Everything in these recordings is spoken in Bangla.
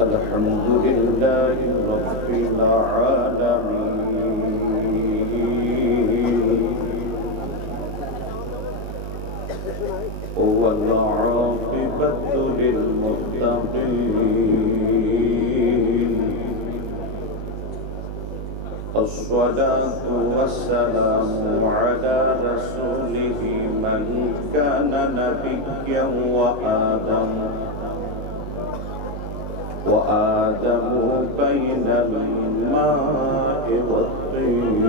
الحمد لله رب العالمين والعاقبة للمتقين الصلاة والسلام على رسوله من كان نبيا وآدم بين الماء والطين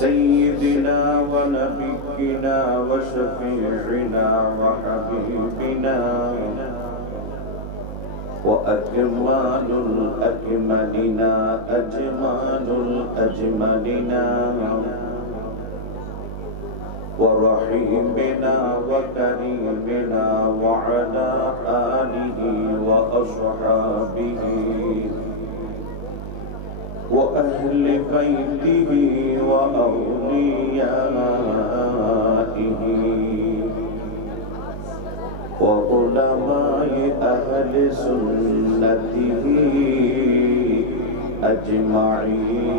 سيدنا ونبينا وشفيعنا وحبيبنا وأكمال الأكملنا أجمال الأجملنا ورحيمنا وكريمنا وعلى آله وأصحابه وأهل بيته وأوليائه وعلماء أهل سنته أجمعين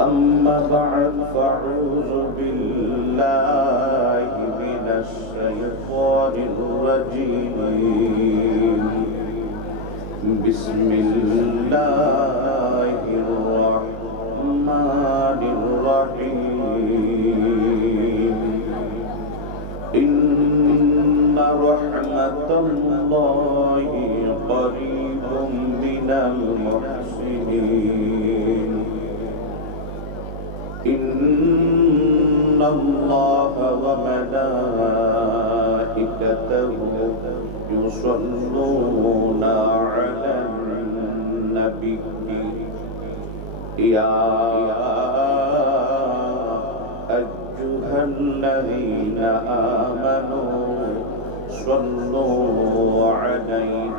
أما بعد فأعوذ بالله من الشيطان الرجيم بسم الله الرحمن الرحيم إن رحمة الله قريب من المحسنين إن الله وملائكته يصلون على النبي يا أيها الذين آمنوا صلوا عليه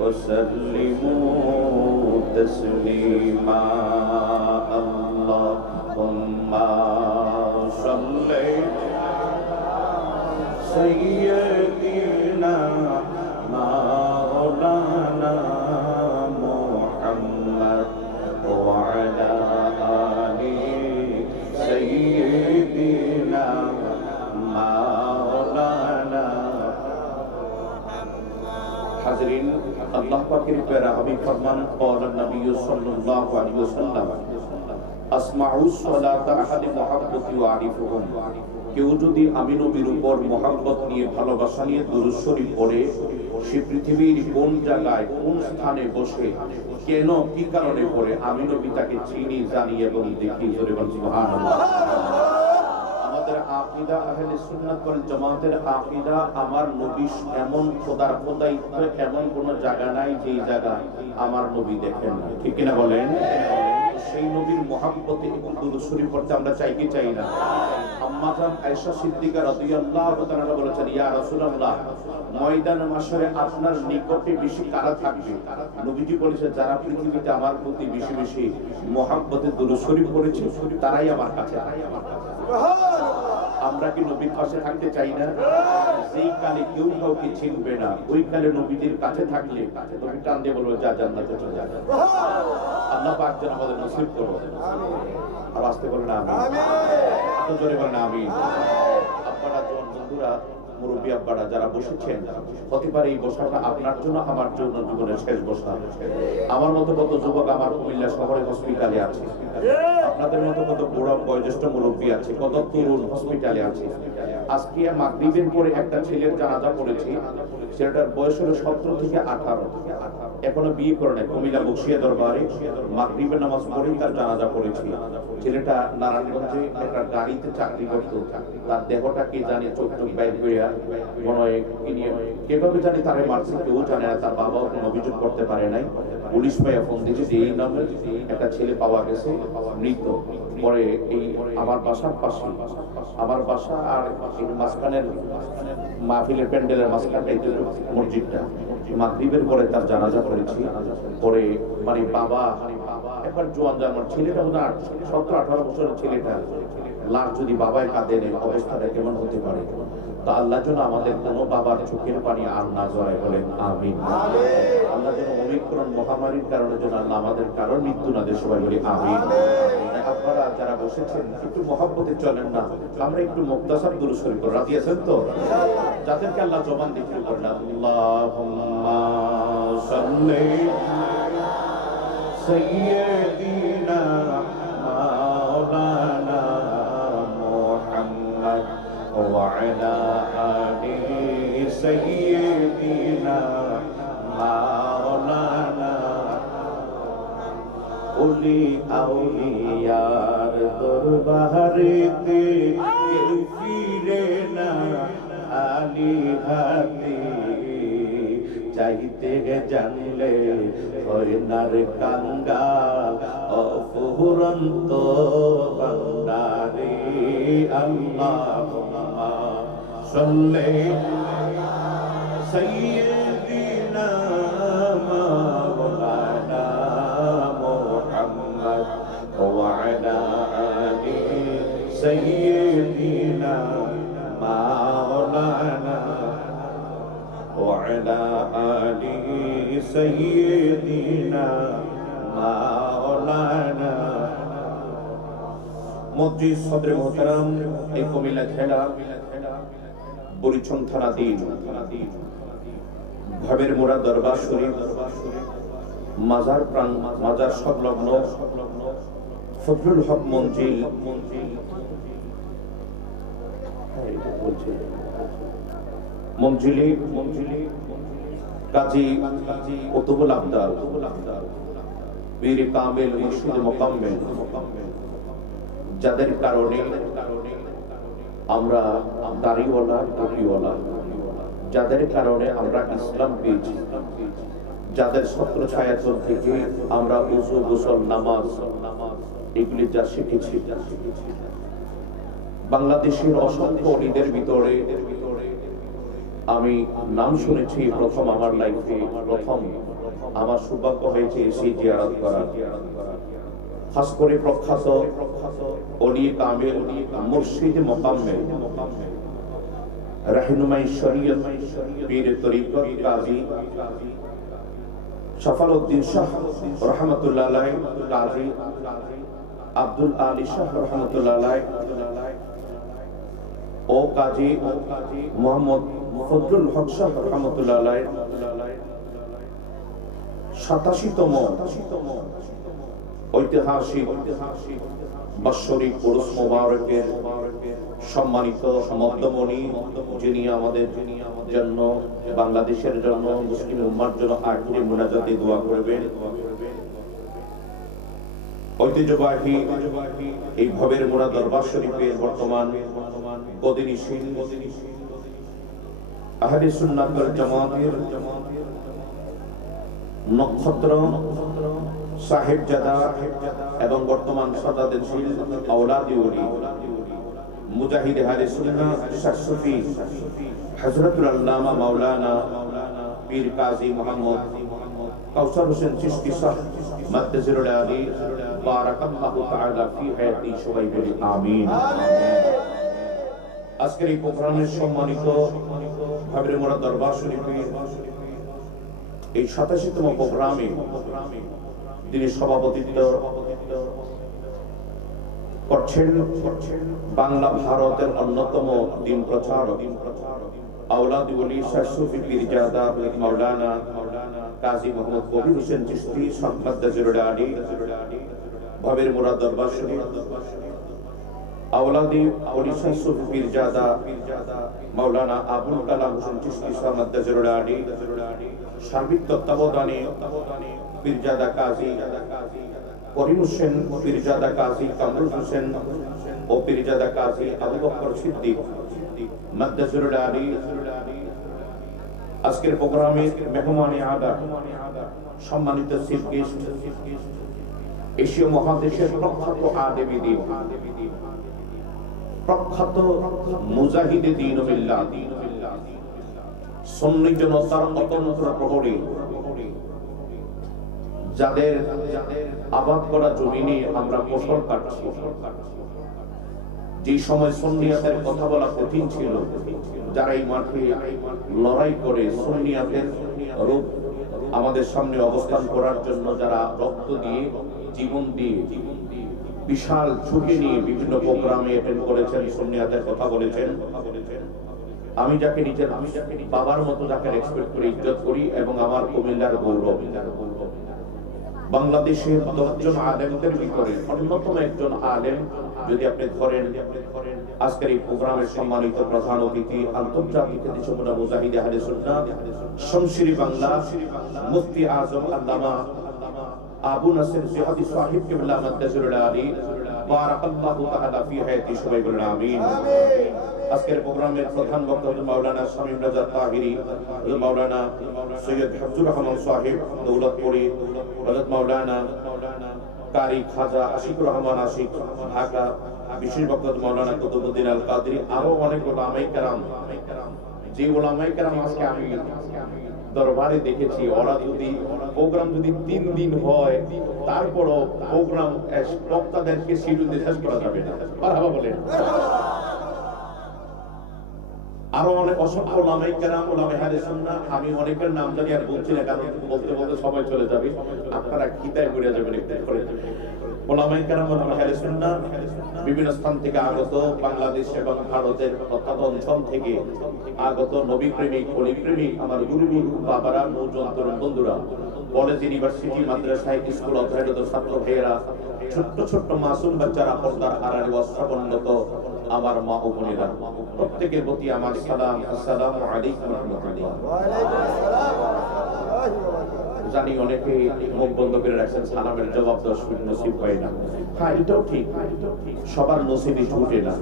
وسلموا تسليما اللهم صل سيدنا مولانا محمد وعلى آل سيدنا مولانا حاضرين अल्लाह पाकेर प्यारा हबीब फरमान और नबी सल्लल्लाहु अलैहि वसल्लम আসমাউস সালাতা আহাদি মুহাব্বতি ওয়া আরিফুহুম কেউ যদি আমি নবীর উপর মুহাব্বত নিয়ে ভালোবাসা নিয়ে দুরূদ শরীফ পড়ে সে পৃথিবীর কোন জায়গায় কোন স্থানে বসে কেন কি কারণে পড়ে আমি নবী তাকে চিনি জানি এবং দেখি জোরে বল সুবহানাল্লাহ। আমাদের আকীদা আহলে সুন্নাত ওয়াল জামাতের আকীদা আমার নবী এমন খোদার খোদাইত্ব এমন কোন জায়গা নাই যেই জায়গায় আমার নবী দেখেন না, ঠিক কিনা বলেন? সেই নবীর মুহাব্বতে এবং দুরূদ শরীফ পড়তে আমরা চাই কি চাই না? আম্মা জান আয়েশা সিদ্দিকা রাদিয়াল্লাহু তাআলা বলেছেন, ইয়া রাসূলুল্লাহ, ময়দানে মাশরে আপনার নিকটে বেশি কারা থাকবে? নবীজি বলেছেন, যারা পৃথিবীতে আমার প্রতি বেশি বেশি মুহাব্বতে দুরূদ শরীফ পড়েছে তারাই আমার কাছে। আমরা কি নবীর কাছে থাকতে চাই না? যেই কালে কেউ কাউকে চিনবে না ওই কালে নবীদের কাছে থাকলে নবী টান দিয়ে বলবে যা জান্নাতে চলে যা। আল্লাহ পাক যেন আমাদের নসিব করো। আর আসতে বলেন আমিন, এত জোরে বলেন আমিন। আপনারা বন্ধুরা, মুরব্বী আব্বারা যারা বসেছেন, হতে পারে এই বসাটা আপনার জন্য আমার জন্য জীবনের শেষ বসা। আমার মতো কত যুবক আমার কুমিল্লা শহরে হসপিটালে আছে, আপনাদের মতো কত বড় বয়োজ্যেষ্ঠ মুরব্বী আছে, কত তরুণ হসপিটালে আছে। আজকে মাগরিবের পরে একটা ছেলের জানাজা পড়েছে, ছেলেটার বয়স হলো 17 থেকে 18, এখনো বিয়ে করে নাই। কুমিল্লা বক্সিয়া দরবারে মাগরিবের নামাজ পড়ে তার জানাজা পড়েছে। ছেলেটা নারায়ণগঞ্জে একটা গাড়িতে চাকরি করতো, তার দেহটা কে জানে চোখ বাইর করিয়া মনে হয় কিভাবে জানি তারে মারছে কেউ জানে না, তার বাবাও কোনো অভিযোগ করতে পারে নাই। পুলিশ ভাইয়া ফোন দিয়েছে যে এই নামে একটা ছেলে পাওয়া গেছে মৃত। পরে এই আমার বাসার পাশে, আমার বাসা আর মাঝখানের মাহফিলের প্যান্ডেলের মাঝখানটা এই মসজিদটা, মাগরিবের পরে তার জানাজা করেছি। পরে মানে বাবা একবার জোয়ান জানার ছেলেটা 17-18 বছরের ছেলেটা লাশ যদি বাবায় কাঁদেন অবস্থাটা কেমন হতে পারে। তা আল্লাহ যেন আমাদের কোনো বাবার চোখের পানি আর না জড়ায়, বলেন আমিন। আল্লাহ যেন ওমিক্রন মহামারীর কারণে যেন আল্লাহ আমাদের কারোর মৃত্যু না দেয়, সবাই বলি আমিন। আপনারা যারা বসেছেন একটু মহব্বতে চলেন না, আমরা একটু মুক্তাসার দুরূদ শরীফ করে রাজি আছেন তো? যাদেরকে আল্লাহ জবান দিতে করেন, আল্লাহুম্মা সাল্লি সাইয়্যিদিনা মাওলানা মুহাম্মদ ওয়া আলা আলি সাইয়্যিদিনা মাওলানা। ওলি আউলিয়ার দরবারেতে কেউ ফিরে না খালি হাতে, চাইতে জানলে হয় না রে কাঙ্গাল অফুরন্ত বান্দারে। আল্লাহুম্মা সাল্লি সাইয়্যিদিনা মাওলানা মুহাম্মদ ওয়া আলা আলি সাইয়্যিদিনা মাওলানা وعلى آل سيدنا مولانا। মন্ত্রী সদরে মোহতারাম, এই কুমিল্লা জেলা বুড়িচং থানাধীন ভাবের মোড়া দরবার শরীফ মাজার প্রাণ মাজার সংলগ্ন ফজলুল হক মঞ্জিল মঞ্জিলে কাজী কুতুবুল আবদাল পীর কামিল মুর্শিদ মুকাম্মিল, যাদের কারণে আমরা দাড়িওয়ালা টুপিওয়ালা, যাদের কারণে আমরা ইসলাম পেয়েছি, যাদের ছত্র ছায়াতল থেকে আমরা উযু গোসল নামাজ এগুলি যা শিখেছি, বাংলাদেশের অসংখ্য অলিদের ভিতরে আমি নাম শুনেছি। প্রথম আমার লাইফে প্রথম আমার সৌভাগ্য হয়েছে সেই জিয়ারত করা। খাস করে প্রখ্যাত ওলি কামিল মুর্শিদ মুকাম্মিল রাহনুমাই শরীয়ত পীর তরিকত কাজী শাফাউদ্দিন শাহ রাহমাতুল্লাহ আলাইহি, কাজী আব্দুল আলী শাহ রাহমাতুল্লাহ আলাইহি ও কাজী মোহাম্মদ ফজলুল হক শাহ রাহমাতুল্লাহ আলাইহি 87তম ঐতিহাসিক বাৎসরিক উরুস মুবারকের সম্মানিত মধ্যমণি, যিনি আমাদের জন্য, বাংলাদেশের জন্য, মুসলিম উম্মার জন্য আখিরি মুনাজাতে দোয়া করবেন। ঐতিহ্যবাহী এই ভবের মোড়া দরবার শরীফের বর্তমান গদিনিশীল আহলে সুন্নাত ওয়াল জামাতের নক্ষত্র সাহেবজাদা এবং বর্তমান সদাদানশীল আওলাদে ওলি মুজাহিদ আহলে সুন্নাহ শাহ সুফি হযরতুল আল্লামা মাওলানা পীর কাজী মুহাম্মদ কাউসার হোসেন চিশতি সাহ মাদ্দাজিরুল আলী বারাকাল্লাহু তাআলা ফি হায়াতি, সবাই বলি আমিন। আজকের এই প্রোগ্রামের সম্মানিত ভাবের মোড়া দরবার শরীফের এই 87তম প্রোগ্রামে যিনি সভাপতিত্ব করছেন বাংলা ভারতের অন্যতম দিন প্রচারক আওলাদে ওলি শাহ সুফি পীরজাদা মাওলানা কাজী মোহাম্মদ কবির হোসেন চিশতি মাদ্দাজিরুল আলী ভাবের মোড়া দরবার শরীফ আওলাদে ওলি শাহ সুফি পীরজাদা মাওলানা আবুল কালাম হোসেন চিশতি মাদ্দাজিরুল আলী সার্বিক তত্ত্বাবধানে পীরজাদা কাজী করিম হোসেন, পীরজাদা কাজী কামরুল হোসেন ও পীরজাদা কাজী আবু বকর সিদ্দিক মাদ্দাজিরুল আলী আজকের প্রোগ্রামে মেহমানে আদা সম্মানিত চিফ গেস্ট, এশীয় মহাদেশের প্রখ্যাত আলেমে দ্বীন, প্রখ্যাত মুজাহিদে দ্বীন ও মিল্লাত, সুন্নি জনতার অতন্ত্র প্রহরী, যাদের আবাদ করা জমি নিয়ে আমরা ফসল কাটছি, যে সময় সুন্নিয়াতের কথা বলা কঠিন ছিল, যারা এই মাঠে লড়াই করে সুন্নিয়াতের রূপ আমাদের সামনে অবস্থান করার জন্য যারা রক্ত দিয়ে, জীবন দিয়ে, বিশাল ঝুঁকি নিয়ে বিভিন্ন প্রোগ্রামে অ্যাটেন্ড করেছেন, সুন্নিয়াতের কথা বলেছেন, আমি যাকে নিজের বাবার মতো যাকে রেসপেক্ট করি, ইজ্জত করি এবং আমার কুমিল্লার গৌরব, বাংলাদেশের 10 জন আলেমদের ভিতরে অন্যতম একজন আলেম যদি আপনি ধরেন, আজকের এই প্রোগ্রামের সম্মানিত প্রধান অতিথি আন্তর্জাতিক খ্যাতিসম্পন্ন মুজাহিদ আহলে সুন্নাহ শমশিরি বাংলা মুফতি আজম আল্লামা আবু নাসির জিহাদি সাহেব কিবলা মাদ্দাজুল আলী বারাকাল্লাহু তাআলা ফি হায়াতি সবাই বলেন আমিন। আজকের প্রোগ্রামের প্রধান বক্তা হযরত মাওলানা শামীম রাজা তাহিরি, হযরত মাওলানা সৈয়দ হাফিজুর রহমান সাহেব দৌলতপুরি, হযরত মাওলানা কারি খাজা আশিকুর রহমান আশিক ঢাকা, বিশেষ বক্তা মাওলানা কুতুবউদ্দিন আল কাদরি, আরো অনেক ওলামায়ে কেরাম, যে ওলামায়ে কেরাম আজকে আমি দরবারে দেখেছি, ওরা যদি প্রোগ্রাম যদি 3 দিন হয় তারপরও প্রোগ্রাম বক্তাদেরকে শিডিউল দিয়ে শেষ করা যাবে না। মারহাবা বলেন। আরো অনেক অসংখ্য ওলামায়ে কেরাম, ওলামায়ে আহলে সুন্নাহ, আমি অনেকের নাম জানি আর বলছি না, কারণ বলতে বলতে সময় চলে যাবে, আপনারা কিতায় ঘুরে যাবেন একটু করে। ওলামায়ে কেরাম, ওলামায়ে আহলে সুন্নাহ বিভিন্ন স্থান থেকে আগত, বাংলাদেশ এবং ভারতের প্রত্যন্ত অঞ্চল থেকে আগত নবী প্রেমিক, অলি প্রেমিক, আমার গুরু বাবারা, নৌজন তরুণ বন্ধুরা, কলেজ, ইউনিভার্সিটি, মাদ্রাসা, স্কুল অধ্যয়নরত ছাত্র ভাইয়েরা, ছোট্ট ছোট্ট মাসুম বাচ্চারা, পর্দার আড়ালে অশ্রবণরত আমার মা ও বোনেরা, প্রত্যেকের প্রতি আমার সালাম। আসসালামু আলাইকুম ওয়া রাহমাতুল্লাহ। জানি অনেকে মুখ বন্ধ করে রাখছেন, সালামের জবাব দেওয়া নসিব হয় না। হ্যাঁ, এটাও ঠিক, সবার নসিবে জুটে না।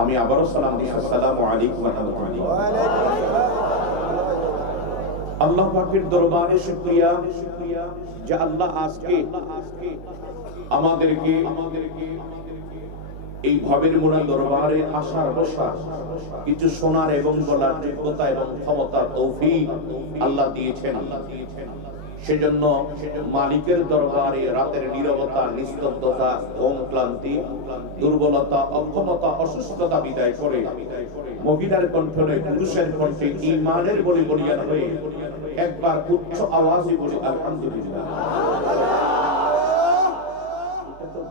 আমি আবারও সালাম দিই, আসসালামু আলাইকুম ওয়া রাহমাতুল্লাহ। আল্লাহ পাকের দরবারে শুকরিয়া যে আল্লাহ আজকে আমাদেরকে এই ভবের মোড়া দরবারে আসার বসার, কিছু শোনার এবং বলার যোগ্যতা এবং ক্ষমতা, তৌফিক আল্লাহ দিয়েছেন। সেজন্য মালিকের দরবারে রাতের নীরবতা, নিস্তব্ধতা, ঘুম, ক্লান্তি, দুর্বলতা, অক্ষমতা, অসুস্থতা বিদায় করে মহিলার কণ্ঠে নয়, পুরুষের কণ্ঠে ঈমানের বলি বলিয়ান হয়ে একবার উচ্চ আওয়াজে বলি আলহামদুলিল্লাহ।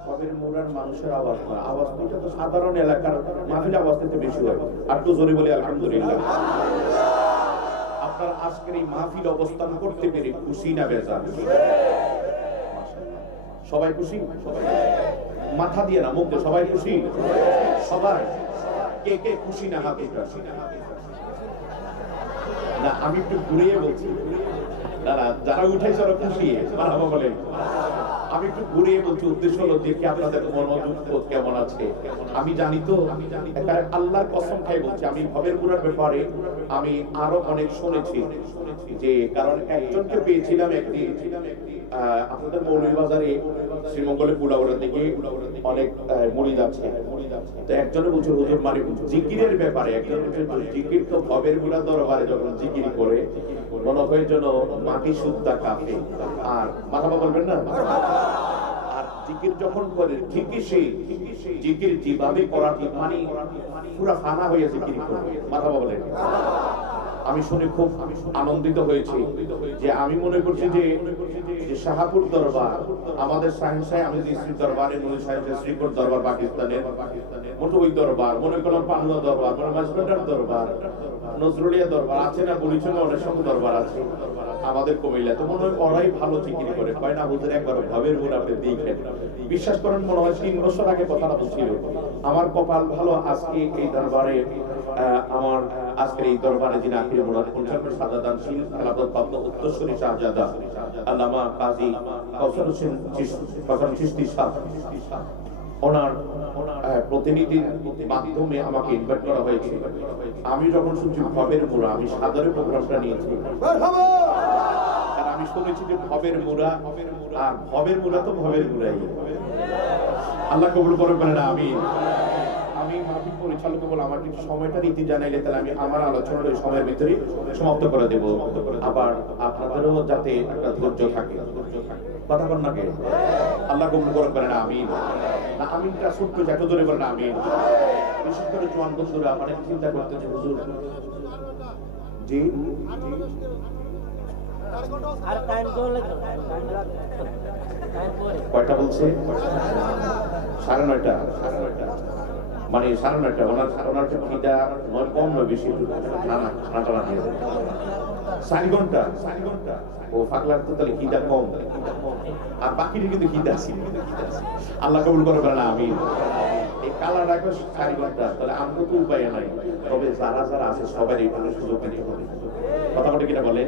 ভবের মোড়ার মানুষের আওয়াজ না, আওয়াজ এটা তো সাধারণ এলাকার মাহফিল আওয়াজ থেকে বেশি হয়। আর তো জোরে বলি আলহামদুলিল্লাহ। আপনার আজকের এই মাহফিল অবস্থান করতে পেরে খুশি না বেজার? সবাই খুশি? মাথা দিয়ে না, মুখ দিয়ে সবাই খুশি? সবাই কে কে খুশি না হাত উঠান। না, আমি একটু ঘুরিয়ে বলছি, যারা উঠেছে ওরা খুশি, মারহাবা বলেন। আমি একটু ঘুরিয়ে বলছি, উদ্দেশ্য হলো দেখি আপনাদের মনোযোগ কেমন আছে। আমি জানি তো, আল্লাহর কসম খাই বলছি, আমি ভবের মুরার ব্যাপারে আমি আরো অনেক শুনেছি, যে কারণ একজনকে পেয়েছিলাম একদিন আপনাদের মৌলভীবাজারে শ্রীমঙ্গলে পুলাউড়ার দিকে অনেক মুরিদ আছে, তো একজনে বলছে হুজুর মানে জিকিরের ব্যাপারে, একজন জিকির তো ভবের মুরার দরবারে যখন জিকির করে মনে হয় যেন মাটি সুদ্ধা কাঁপে। আর মাথাবা বলবেন না, আর জিকির যখন করে ঠিকই সেই জিকির যেভাবে করা ঠিক মানে পুরো ফানা হয়ে জিকির করে। মাথাবা বলেন। আমি শুনে খুব আনন্দিত হয়েছি, যে আমি মনে করছি যে শাহাপুর দরবার আমাদের শাহেনশাহ আমি শ্রী দরবারে নূর সাহেব শ্রীপুর দরবার পাকিস্তানের মতো ওই দরবার, মনে করলাম পানুয়া দরবার, মনে মাঝবান্ডার দরবার, নজরুলিয়া দরবার আছে না, বরিশালে অনেক সব দরবার আছে আমাদের কুমিল্লা, তো মনে হয় ওরাই ভালো জিকির করে। হয় না হুজুর একবার ভবের মুড় আপনি দেখেন, বিশ্বাস করেন মনে হয় 3 বছর আগে কথাটা বলছিল। আমার কপাল ভালো, আজকে এই দরবারে আমার আজকের এই দরবারে যিনি আখির মুরাদ পঞ্চান্ন সাজাদানশীল খেলাফত প্রাপ্ত উত্তরসূরি শাহজাদা আল্লামা কাজী কাউসার হোসেন চিশতি সাহেব, ওনার প্রতিনিধির মাধ্যমে আমাকে ইনভাইট করা হয়েছে। আমি যখন শুনছি ভবের মুড়া, আমি সাদরে প্রোগ্রামটা নিয়েছি, আর আমি শুনেছি যে ভবের মুড়া, আর ভবের মুড়া তো ভবের মুড়াই। আল্লাহ কবুল করবেন না। আমি মাহফিল পরিচালক বলে আমার কিছু সময়টা রীতি জানাইলে তাহলে আমি আমার আলোচনার ওই সময়ের ভিতরে সমাপ্ত করে দেব, আবার আপনাদেরও যাতে একটা ধৈর্য থাকে। কথা বল না কে? আল্লাহ কবুল করুক, বলেন আমিন। না আমিনটা ছোট্ট যত জোরে বলেন আমিন। বিশেষ করে জোয়ান বন্ধুরা অনেক চিন্তা করতেছে, হুজুর জি আর টাইম করলে কয়টা বলছে? 9:30। মানে 9:30 ওনার খিদা নয় কম নয় বেশি, টানা দিয়ে 4 ঘন্টা ও ফাঁকলার তো তাহলে খিদা কম, আর বাকিটা কিন্তু খিদা ছিল। আল্লাহ কবুল করে বলেন আমিন। এই কালা রাখবে 4 ঘন্টা, তাহলে আমরা তো উপায় নাই। তবে যারা যারা আছে সবাই এই সুযোগ দিতে হবে। কথা বলে কিনা বলে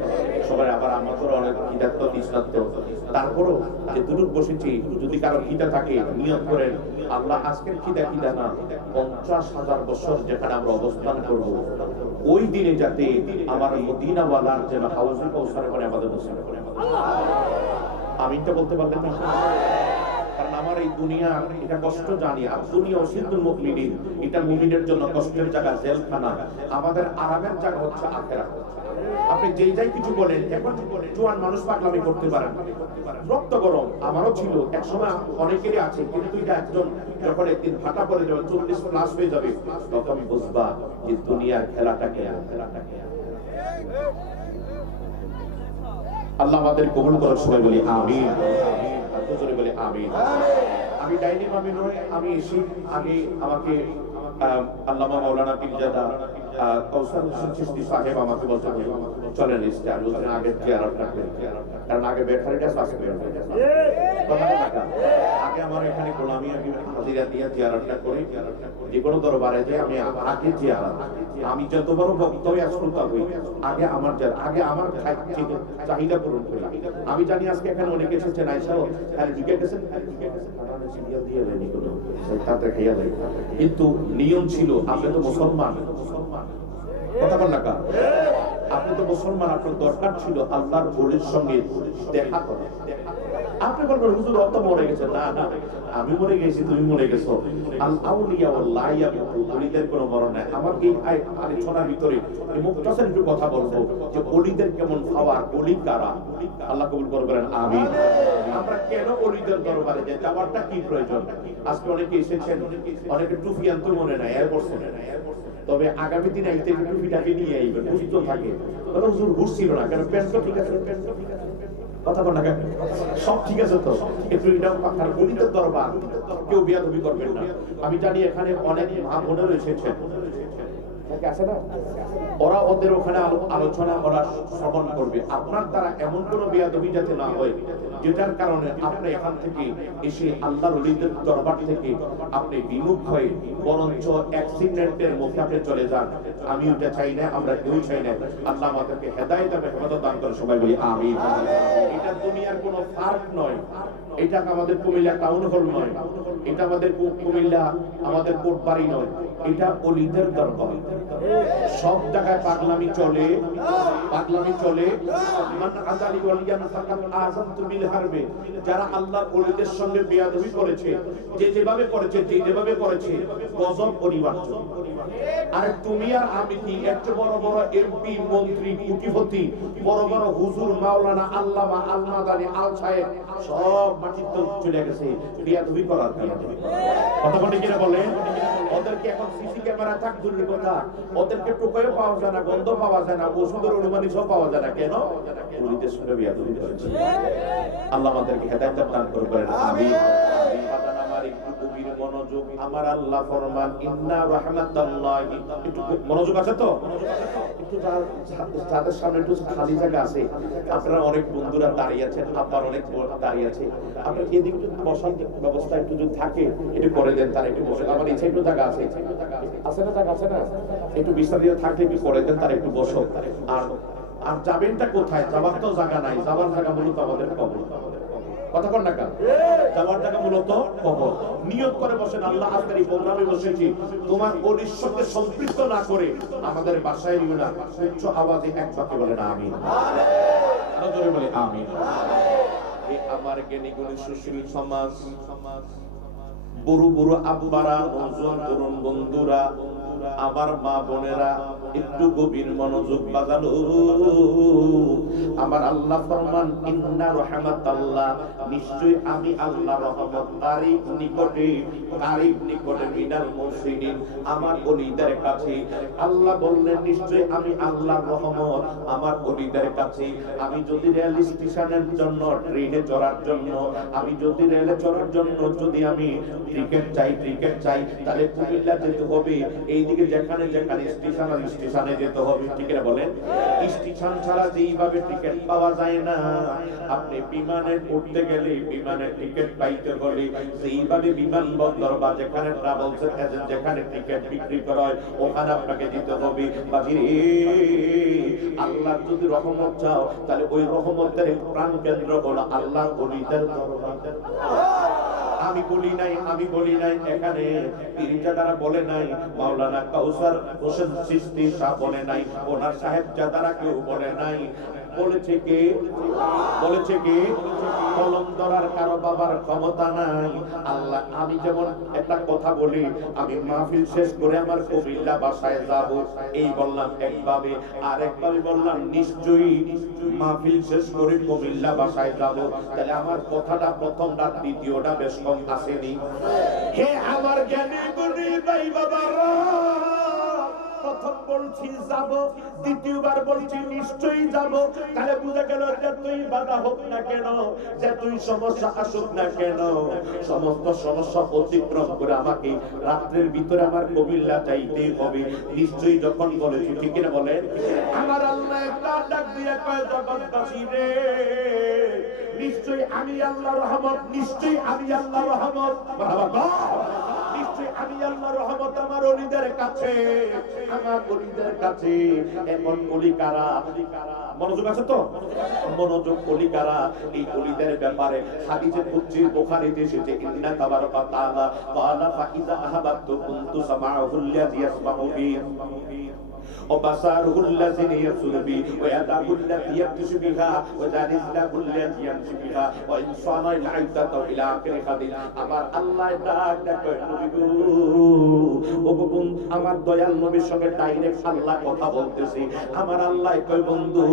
সবাই। আবার আমাদের অনেক খিদাত্ত তৃষ্ণাত্ত, তারপরও যে দুটুক বসেছি, যদি কারো খিদা থাকে নিয়ত করেন আল্লাহ আজকের খিদা না 50,000 বছর যেখানে আমরা অবস্থান করব, ওই দিনে যাতে আমার মদিনাওয়ালার যেন হাউজে পৌঁছানো করে আমাদের নসিব করে। আমিনটা বলতে পারলেন না? কারণ আমার এই দুনিয়া এটা কষ্ট জানি, আর দুনিয়া ওসিদুল মুমিনিন, এটা মুমিনের জন্য কষ্টের জায়গা, জেলখানা। আমাদের আরামের জায়গা হচ্ছে আখিরাত। আপনি যেই যাই কিছু বলেন, এখন জোয়ান মানুষ পাগলামি করতে পারেন, রক্ত গরম, আমারও ছিল এক সময়, অনেকেরই আছে, কিন্তু এটা একজন যখন একদিন ফাটা পড়ে যাবে, 40+ হয়ে যাবে, তখন বুঝবা যে দুনিয়ার খেলাটা কে। আল্লাহ আমাদের কবুল করার সময় বলি আমিন, জোরে বলি আমিন। আমি ডাইনি মামি নই, আমি এসে আগে আমাকে আল্লামা মাওলানা পীরজাদা কাউসার হোসেন চিশতি সাহেব আমাকে বলতে চলেন ইস্তার বলছেন আগে জিয়ারতটা করি, কারণ আগে ব্যাটারিটা শ্বাস করে আগে আমার এখানে গোলামি আমি হাজিরা দিয়ে জিয়ারতটা করি। যে কোনো দরবারে যে আমি আগে জিয়ারত, আমি যত বড় ভক্ত হই আর শ্রোতা হই, আগে আমার আগে আমার চাহিদা পূরণ করি। আমি জানি আজকে এখানে অনেকে এসেছেন, আইসাও খালি ঢুকে গেছেন, কিন্তু নিয়ম ছিল আপনি তো মুসলমান, কথা বল না, আপনি তো মুসলমান, আপনার দরকার ছিল আল্লাহর ওলির সঙ্গে দেখা করা। আপনি বলবেন হুজুর অত মরে গেছে, না না আমি মরে গেছি, তুমি মরে গেছো। আল আউলিয়া ওয়াল লাইয়া, ওলিদের কোনো মরণ নাই। আমার এই আলোচনার ভিতরে এই মুক্তাসার একটু কথা বলবো যে ওলিদের কেমন পাওয়ার, ওলি কারা, আল্লাহ কবুল করবেন আমিন। আমরা কেন ওলিদের দরবারে যাই, যাওয়ারটা কি প্রয়োজন? আজকে অনেকে এসেছেন, অনেকে টুপি আনতে মনে নাই, এর বসে তবে আগামী দিনে এই থেকে টুপিটাকে নিয়ে আইবেন, বুঝতে থাকে হুজুর ঘুরছিল না কেন, প্যান্ট তো ঠিক আছে, কথা বল না কেন, সব ঠিক আছে তো, একটু এটা আপনার গণিতের দরবার, কেউ বিয়াদবি করবেন না। আমি জানি এখানে অনেক মা বোনেরও এসেছেন, আছে না, ওরা ওদের ওখানে আলোচনা করা শ্রবণ করবে। আপনার দ্বারা এমন কোন বিয়াদবি যাতে না হয় যেটার কারণে আপনি এখান থেকে এসে আল্লাহর ওলিদের দরবার থেকে আপনি বিমুখ হয়ে বরঞ্চ অ্যাক্সিডেন্টের মুখে আপনি চলে যান। আমি ওটা চাই না, আমরা কেউ চাই না। আল্লাহ আমাদেরকে হেদায়েত এবং হেফাজত দান করে, সবাই বলি আমিন। এটা দুনিয়ার কোনো ফার্ক নয়, এটা আমাদের কুমিল্লা টাউন হল নয়, এটা আমাদের কুমিল্লা আমাদের কোটবাড়ি নয়, এটা ওলিদের দরবার। সব জায়গায় পাগলামি চলে, পাগলামি চলে। মান আযালি ওয়ালিয়ান ফাকাত আযানতু বিল হারবে, যারা আল্লাহর ওলিদের সঙ্গে বেয়াদবি করেছে, যে যেভাবে করেছে, যে যেভাবে করেছে, গজব অনিবার্য। আর তুমি আর আমি কি এত বড় বড় এমপি, মন্ত্রী, কোটিপতি, বড় বড় হুজুর, মাওলানা, আল্লামা, আলমাদানি, আল সাহেব সব মাটিতে চলে গেছে বেয়াদবি করার কারণে। কথা বলে কিনা বলেন? ওদেরকে এখন সিসি ক্যামেরা থাক দূরের কথা, ওদেরকে টোকায়ও পাওয়া যায় না, গন্ধ পাওয়া যায় না, ওষুধের অনুমানি সব পাওয়া যায় না। কেন? ওলিদের সঙ্গে বেয়াদবি করেছে। আল্লাহ আমাদেরকে হেদায়েত দান করবেন আমিন। আমার একটু গভীর মনোযোগ, আমার আল্লাহ ফরমান ইন্না রাহমাতাল্লাহি, একটু মনোযোগ আছে তো? একটু যাদের সামনে একটু খালি জায়গা আছে, আপনারা অনেক বন্ধুরা দাঁড়িয়ে আছেন, আবার অনেক দাঁড়িয়ে আছে, আপনার এদিকে একটু বসার ব্যবস্থা একটু যদি থাকে একটু করে দেন, তারা একটু বসে। আমার ইচ্ছে একটু জায়গা আছে, আছে না, জায়গা আছে না, একটু বিস্তারিত থাকলে একটু করে দেন, তারা একটু বসো। আর যাবেনটা কোথায়? যাবার তো জায়গা নাই, যাবার জায়গা মূলত আমাদের কবর। কথা কন না কেন? যাওয়ার জায়গা মূলত কবর। নিয়ত করে বসেন, আল্লাহ আজকের এই প্রোগ্রামে বসেছি তোমার ওলির সঙ্গে সম্পৃক্ত না করে আমাদের বাসায় নিবে না। উচ্চ আওয়াজে এক বাক্যে বলেন আমিন, আরো জোরে বলে আমিন। এই আমার জ্ঞানী গুণী সুশীল সমাজ বুড়ো বুড়ো আব্বারা, নজওয়ান তরুণ বন্ধুরা, আমার মা বোনেরা, একটু গভীর মনোযোগ বাজালো। আমার আল্লাহ ফরমান, ইন্না রাহমাতাল্লাহ, নিশ্চয়ই আমি আল্লাহ রহমত কারীব নিকটে মিনাল মুহসিনিন, আমার ওলিদের কাছে। আল্লাহ বললেন, নিশ্চয়ই আমি আল্লাহর রহমত আমার ওলিদের কাছে। আমি যদি রেল স্টেশনের জন্য, ট্রেনে চড়ার জন্য, আমি যদি রেলে চড়ার জন্য যদি আমি টিকিট চাই, তাহলে কুমিল্লা যেতে হবে। এইদিকে যেখানে স্টেশনে যেতে হবে, ঠিক না বলেন? স্টেশন ছাড়া যেইভাবে টিকিট পাওয়া যায় না, আপনি বিমানে উঠতে গেলে বিমানের টিকিট পাইতে হলে সেইভাবে বিমানবন্দর বা যেখানে ট্রাভেলস এজেন্ট যেখানে টিকিট বিক্রি করা হয় ওখানে আপনাকে যেতে হবে। বাজিরে আল্লাহ যদি রহমত চাও, তাহলে ওই রহমতের প্রাণ কেন্দ্র হলো আল্লাহর ওলিদের দরবার। আমি বলি নাই এখানে পীরজাদারা বলে নাই, মাওলানা কাউসার হোসেন চিশতি শাহ বলে নাই, ওনার সাহেবজাদারা কেউ বলে নাই। বলেছে কে? কলম ধরার কারো বাবার ক্ষমতা নাই। আল্লাহ, আমি যেমন একটা কথা বলি, আমি মাহফিল শেষ করে আমার কুমিল্লা বাসায় যাব, এই বললাম একভাবে, আর একভাবে বললাম নিশ্চয়ই মাহফিল শেষ করে কুমিল্লা বাসায় যাব। তাহলে আমার কথাটা প্রথমটা দ্বিতীয়টা বেশ কম আসেনি? হে আমার জ্ঞানী গুণী ভাই বাবারা, প্রথম বলছি যাব, দ্বিতীয়বার বলছি নিশ্চয়ই যাব। তাহলে বুঝা গেল যে তুই বাধা হোক না কেন, যে তুই সমস্যা আসুক না কেন, সমস্ত সমস্যা অতিক্রম করে আমাকে রাত্রের ভিতরে আমার কুমিল্লা যাইতেই হবে। নিশ্চয়ই যখন বলেছি, ঠিক না বলেন? আমার আল্লাহ একটা ডাক দিয়ে কয়, জগৎবাসী রে, নিশ্চয়ই আমি আল্লাহ রহমত, নিশ্চয়ই আমি আল্লাহ রহমত, নিশ্চয়ই আমি আল্লাহ রহমত আমার ওলিদের কাছে, আমার ওলিদের কাছে। এখন ওলি কারা? মনোযোগ আছে তো? মনোযোগ। ওলি কারা? এই ওলিদের ব্যাপারে হাদিসে কুদসি বুখারীতে এসেছে, ইন্না তাবারাকা তাআলা ক্বালা ফাইযা আহাবাতু কুনতু সামাউহুল্লাযী ইয়াসমাউ বিহি وبصره الذي يبصر به ويده التي يبطش بها ورجله التي يمشي بها وإنسان العزة إلى آخر الحديث। আমার আল্লাহ ডাক নবী গো, ও গো, আমার দয়াল নবীর সঙ্গে ডাইরেক্ট আল্লাহ কথা বলতেছি। আমার আল্লাহ কয়, বন্ধু,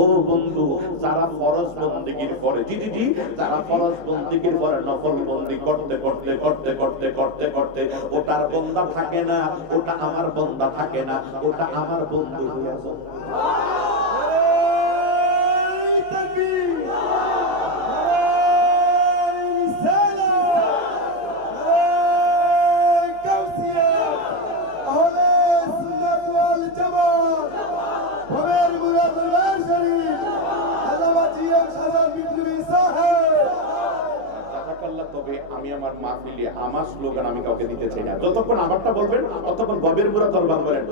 ও বন্ধু, যারা ফরজ বন্দেগীর পরে, জি, যারা ফরজ বন্দেগীর পরে নফল বন্দি করতে ওটার বন্দা থাকে না, ওটা আমার বন্দা থাকে না, ওটা আমার বন্ধু হয়ে যায়। তবে আমি আমার মাহফিলে আমার স্লোগান আমি কাউকে দিতে চাই না। যতক্ষণ আমারটা বলবেন ততক্ষণ গবের মুরা দরবার করেন।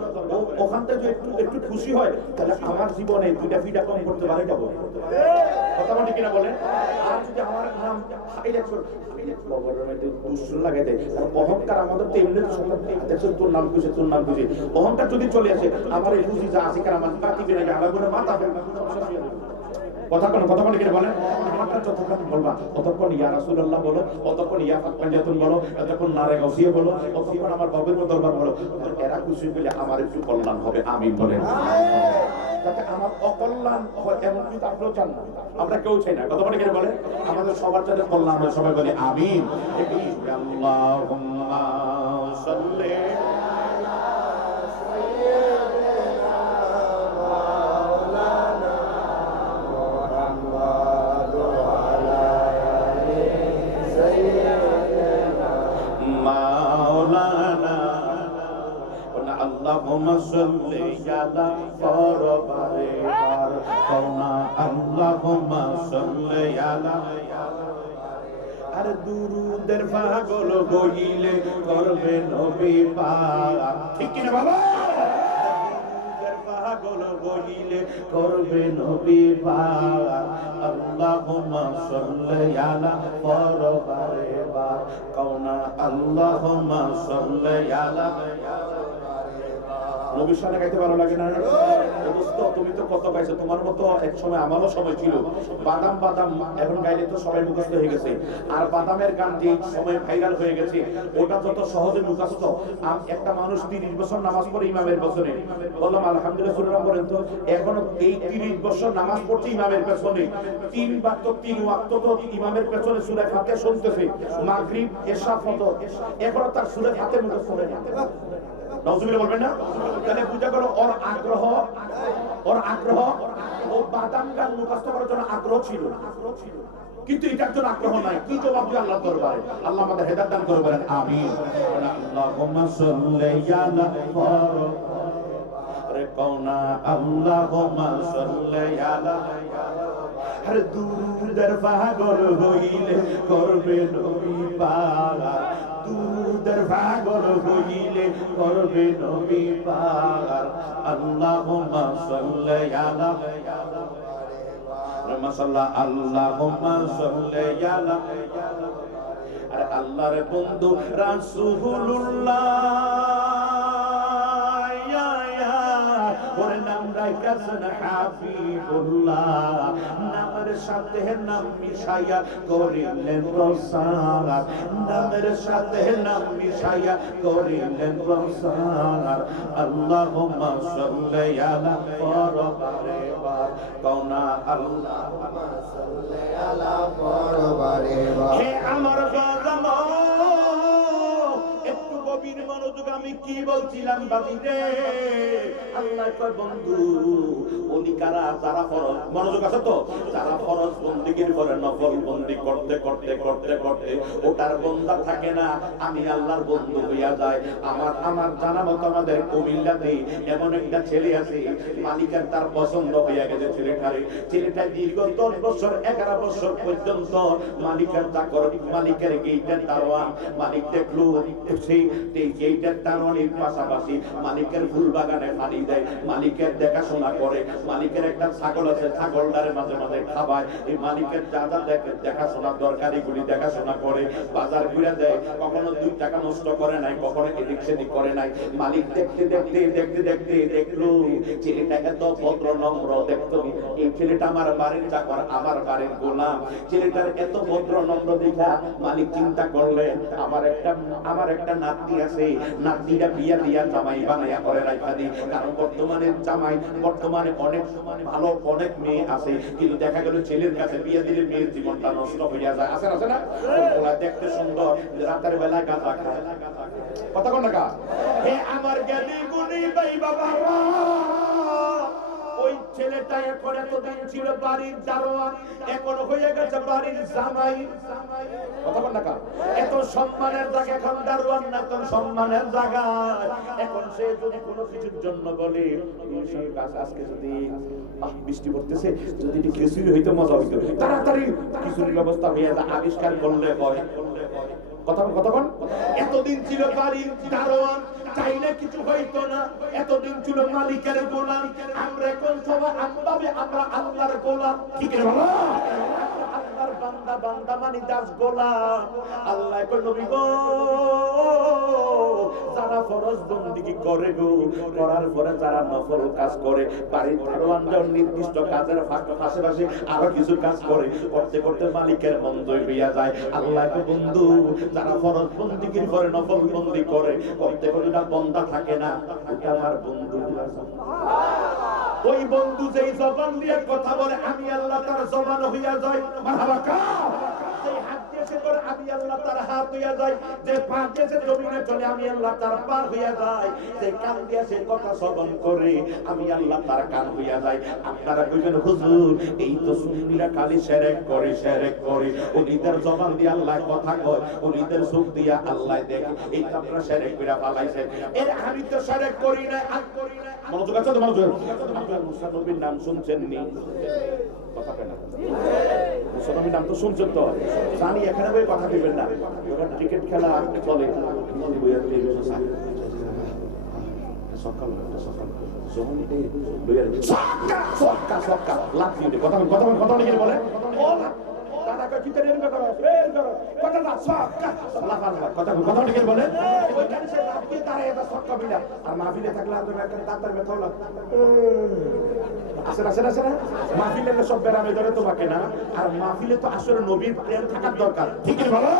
ওখান থেকে একটু খুশি হয়, তাহলে আমার জীবনে দুইটা ফিটা কম করতে পারে যাবো। কথা বলি কিনা বলেন? আর যদি আমার নাম লাগাই দেয়, অহংকার আমাদের তো এমনি দেখছেন, তোর নাম খুশি, অহংকার যদি চলে আসে, আমার এই খুশি যা আছে আমার কাটিবে নাকি আলাগুনে মাথা কথা বলে কিনা বলেন? আমারটা যতক্ষণ বলবা ততক্ষণ ইয়া রাসূলুল্লাহ বলো, ততক্ষণ ইয়া ফাতমাতুন বলো, ততক্ষণ নারে গাউসিয়া বলো, ততক্ষণ আমার বাবের দরবার বলো। এরা খুশি হলে আমার একটু কল্যাণ হবে। আমিন বলেন। যাতে আমার অকল্যাণ হয় এমন কিছু আপনারা চান না, আমরা কেউ চাই না। কথা বলে কিনা বলেন? আমাদের সবার যাতে কল্যাণ হয়, সবাই বলে আমিন। আল্লাহুম্মা সাল্লি Allahumma salli ala Farabare Kauna Allahumma salli ala আর দুরুদের পাগল বইলে করবে নবী পাক, ঠিক কি না বাবা? দুরুদের পাগল বইলে করবে নবী পাক। আল্লাহুম্মা সাল্লি আলা Farabare Kauna Allahumma salli ala নবীর সামনে গাইতে ভালো লাগে না? দোস্ত তুমি তো কত গাইছো, তোমার মতো এক সময় আমারও সময় ছিল। বাদাম বাদাম এখন গাইলে তো সবাই মুখস্থ হয়ে গেছে। আর বাদামের গান যে সময় ভাইরাল হয়ে গেছে ওটা যত সহজে মুখস্থ। একটা মানুষ 30 বছর নামাজ পড়ে ইমামের পেছনে, বললাম আলহামদুলিল্লাহ সুরা পড়েন তো, এখনো এই 30 বছর নামাজ পড়ছে ইমামের পেছনে, 3 ওয়াক্ত তো ইমামের পেছনে সূরা ফাতিহা শুনতেছে, মাগরিব এশা ফজর, এখনো তার সূরা ফাতিহা মুখস্থ হয় না। নাউজুবিল্লাহ বলবেন না? তাহলে বুঝা গেল ওর আগ্রহ ও বাদাম গান মুখস্থ করার জন্য আগ্রহ ছিল, কিন্তু এটার জন্য আগ্রহ নাই। কি জবাব দিয়ে আল্লাহ দরবারে? আল্লাহ আমাদের হেদায়েত দান করবেন, আমিন। আল্লাহুম্মা সাল্লি আলা রে কওনা, আল্লাহুম্মা সাল্লি আলা। আরে দুরুদের পাগল হইলে করবে নবী পাগল, দুরুদের পাগল হইলে করবে নবী পাগল। আল্লাহুম্মা সাল্লি আলা মাশাআল্লাহ, আল্লাহুম্মা সাল্লি আলা। আরে আল্লাহর বন্ধু রাসূলুল্লাহ ওরে নাম রাইকাছেন হাবিবুল্লাহ, নামের সাথে নাম মিশাইয়া করিলেন রসালাত, নামের সাথে নাম মিশাইয়া করিলেন রসালাত। আল্লাহুম্মা সাল্লি আলা পরবারে বার কওনা, আল্লাহুম্মা সাল্লি আলা পরবারে বার। হে আমার বাজানো একটু গভীর মনোযোগ, আমি কি বলছিলাম বাজিরে? আল্লাহ কয় বন্ধু উনি কারা? যারা ফরজ, মনোযোগ আছে তো, যারা ফরজ বন্দেগীর পরে নফল বন্দি করতে করতে করতে করতে ওটার বন্দা থাকে না, আমি আল্লাহর বন্ধু হইয়া যায়। আমার জানা মতো আমাদের কুমিল্লাতে এমন একটা ছেলে আছে, মালিকের তার পছন্দ হইয়া গেছে ছেলেটারে। ছেলেটা দীর্ঘ 10 বছর 11 বছর পর্যন্ত মালিকের চাকর, মালিকের গেইটের দারোয়ান। মালিক দেখলো সেই গেইটের দারোয়ানের পাশাপাশি মালিকের ফুল বাগানে পানি দেয়, মালিকের দেখাশোনা করে। মালিকের একটা ছাগল আছে, ছাগলটারে মাঝে মাঝে খাওয়ায়। এই মালিকের যা যা দেখাশোনা দরকার এগুলি দেখাশোনা করে, বাজার ঘুরে দেয়। কখনো 2 টাকা নষ্ট করে নাই, কখনো এদিক সেদিক করে নাই। মালিক দেখতে দেখতে দেখতে দেখতে দেখলো ছেলেটা এত ভদ্র নম্র। দেখতো এই ছেলেটা আমার বাড়ির চাকর, আমার বাড়ির গোলাম। ছেলেটার এত ভদ্র নম্র দেখা মালিক চিন্তা করলেন আমার একটা নাতি আছে, নাতিটা বিয়া দিয়া জামাই বানাইয়া করে রাখা দিই। কারণ বর্তমানে অনেক ভালো অনেক মেয়ে আছে, কিন্তু দেখা গেল ছেলের কাছে বিয়ে দিলে মেয়ের জীবনটা নষ্ট হইয়া যায়। আছে না? ওরা দেখতে সুন্দর, রাতের বেলায় গাঁজা খায়। কথা কোন টাকা? হে আমার জ্ঞানী গুণী ভাই বাবারা, ওই ছেলেটা এখন এতদিন ছিল বাড়ির দারোয়ান, এখন হয়ে গেছে বাড়ির জামাই। কথা কোন টাকা? এত সম্মানের জায়গা এখন দারোয়ান না, এখন সম্মানের জায়গা। এখন সে যদি কোনো কিছুর জন্য বলে আজকে যদি বৃষ্টি পড়তেছে, যদি খিচুড়ি হইতো মজা হইতো, তাড়াতাড়ি খিচুড়ির ব্যবস্থা হয়ে যায়, আবিষ্কার করলে হয়। কতক্ষণ এতদিন ছিল বাড়ির দারোয়ান, চাইলে কিছু হইতো না। এতদিন ছিল মালিকের গোলাম, আমরা এখন সবাই আমরা আল্লাহর গোলাম। ঠিক আছে বাবা? আল্লাহর বান্দা মানে দাস গোলাম। আল্লাহ কই নবী গো, যারা ফরজ বন্দেগী করে গো, করার পরে যারা নফল কাজ করে, বাড়ির দারোয়ান যখন নির্দিষ্ট কাজের পাশাপাশি আরো কিছু কাজ করে, করতে করতে মালিকের মন জয় হইয়া যায়। আল্লাহ কই বন্ধু, যারা ফরজ বন্দেগীর পরে নফল বন্দি করে, করতে করতে বন্দা থাকে না, এটা আমার বন্ধু। ওই বন্ধু যেই জবান দিয়ে কথা বলে, আমি আল্লাহ তার জবান হইয়া যায়। মারহাবা কা। যেই হাত দিয়ে সে করে, আমি আল্লাহ তার হাত হইয়া যায়। যে পা দিয়ে সে জমিনে চলে, আমি আল্লাহ তার পা হইয়া যায়। যে কান দিয়ে সে কথা শ্রবণ করে, আমি আল্লাহ তার কান হইয়া যায়। আপনারা কইবেন হুজুর, এই তো সুন্নিরা খালি শিরক করে। উনিদের জবান দিয়ে আল্লাহ কথা কয়, উনিদের চোখ দিয়ে আল্লাহ দেখে। এই তো আপনারা শিরক কইরা পালাইছেন। এর আমি তো শিরক করি না, মনোযোগ আছে তো? মনোযোগ। আপনারা মুসা নবীর নাম শুনছেন নি? কথা কেন? মুসা নবীর নাম তো শুনছেন তো? জানি এখানে বই কথা দিবেন না। যখন ক্রিকেট খেলা চলে, সকাল যখন কথা বলে দাদা কয় কি তেরে এরকম করো এর করো কথা না সব আল্লাহ আল্লাহ কথা ঠিক বলে ওইখানে সে রাতে তারা এটা সব কবিলা আর মাহফিলে থাকলে আর তুমি একটা দাঁতের ব্যথা হলো আসেনা মাহফিলে সব বেরামে ধরে তোমাকে না আর মাহফিলে তো আসলে নবীর প্রেম থাকার দরকার ঠিকই বলো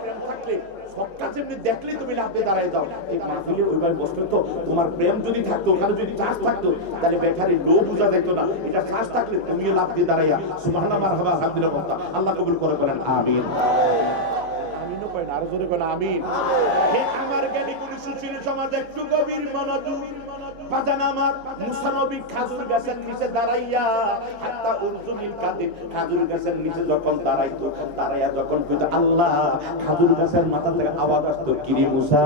প্রেম থাকলে সবটা যেমনি দেখলেই তুমি লাভে দাঁড়ায় যাও এই মাহফিলে ওইভাবে বসলে তো তোমার প্রেম যদি থাকতো ওখানে যদি চাষ থাকতো তাহলে বেকারি লোভ বুঝা যেত না এটা চাষ থাকলে তুমিও লাভ দিয়ে দাঁড়াইয়া সুবহানাল্লাহ মারহাবা আলহামদুলিল্লাহ আল্লাহ কবুল করে বলেন আমিন আমিনও কয় না আরো জোরে কয় না আমিন হে আমার জ্ঞানী গুণী সুশীল সমাজ একটু গভীর মনোযোগ বাজান আমার মুসা নবী খাজুর গাছের নিচে দাঁড়াইয়া হাত্তা উরজুনিল কাদির খাজুর গাছের নিচে যখন দাঁড়াইতো দাঁড়াইয়া যখন কইতো আল্লাহ খাজুর গাছের মাথা থেকে আওয়াজ আসতো কিরে মুসা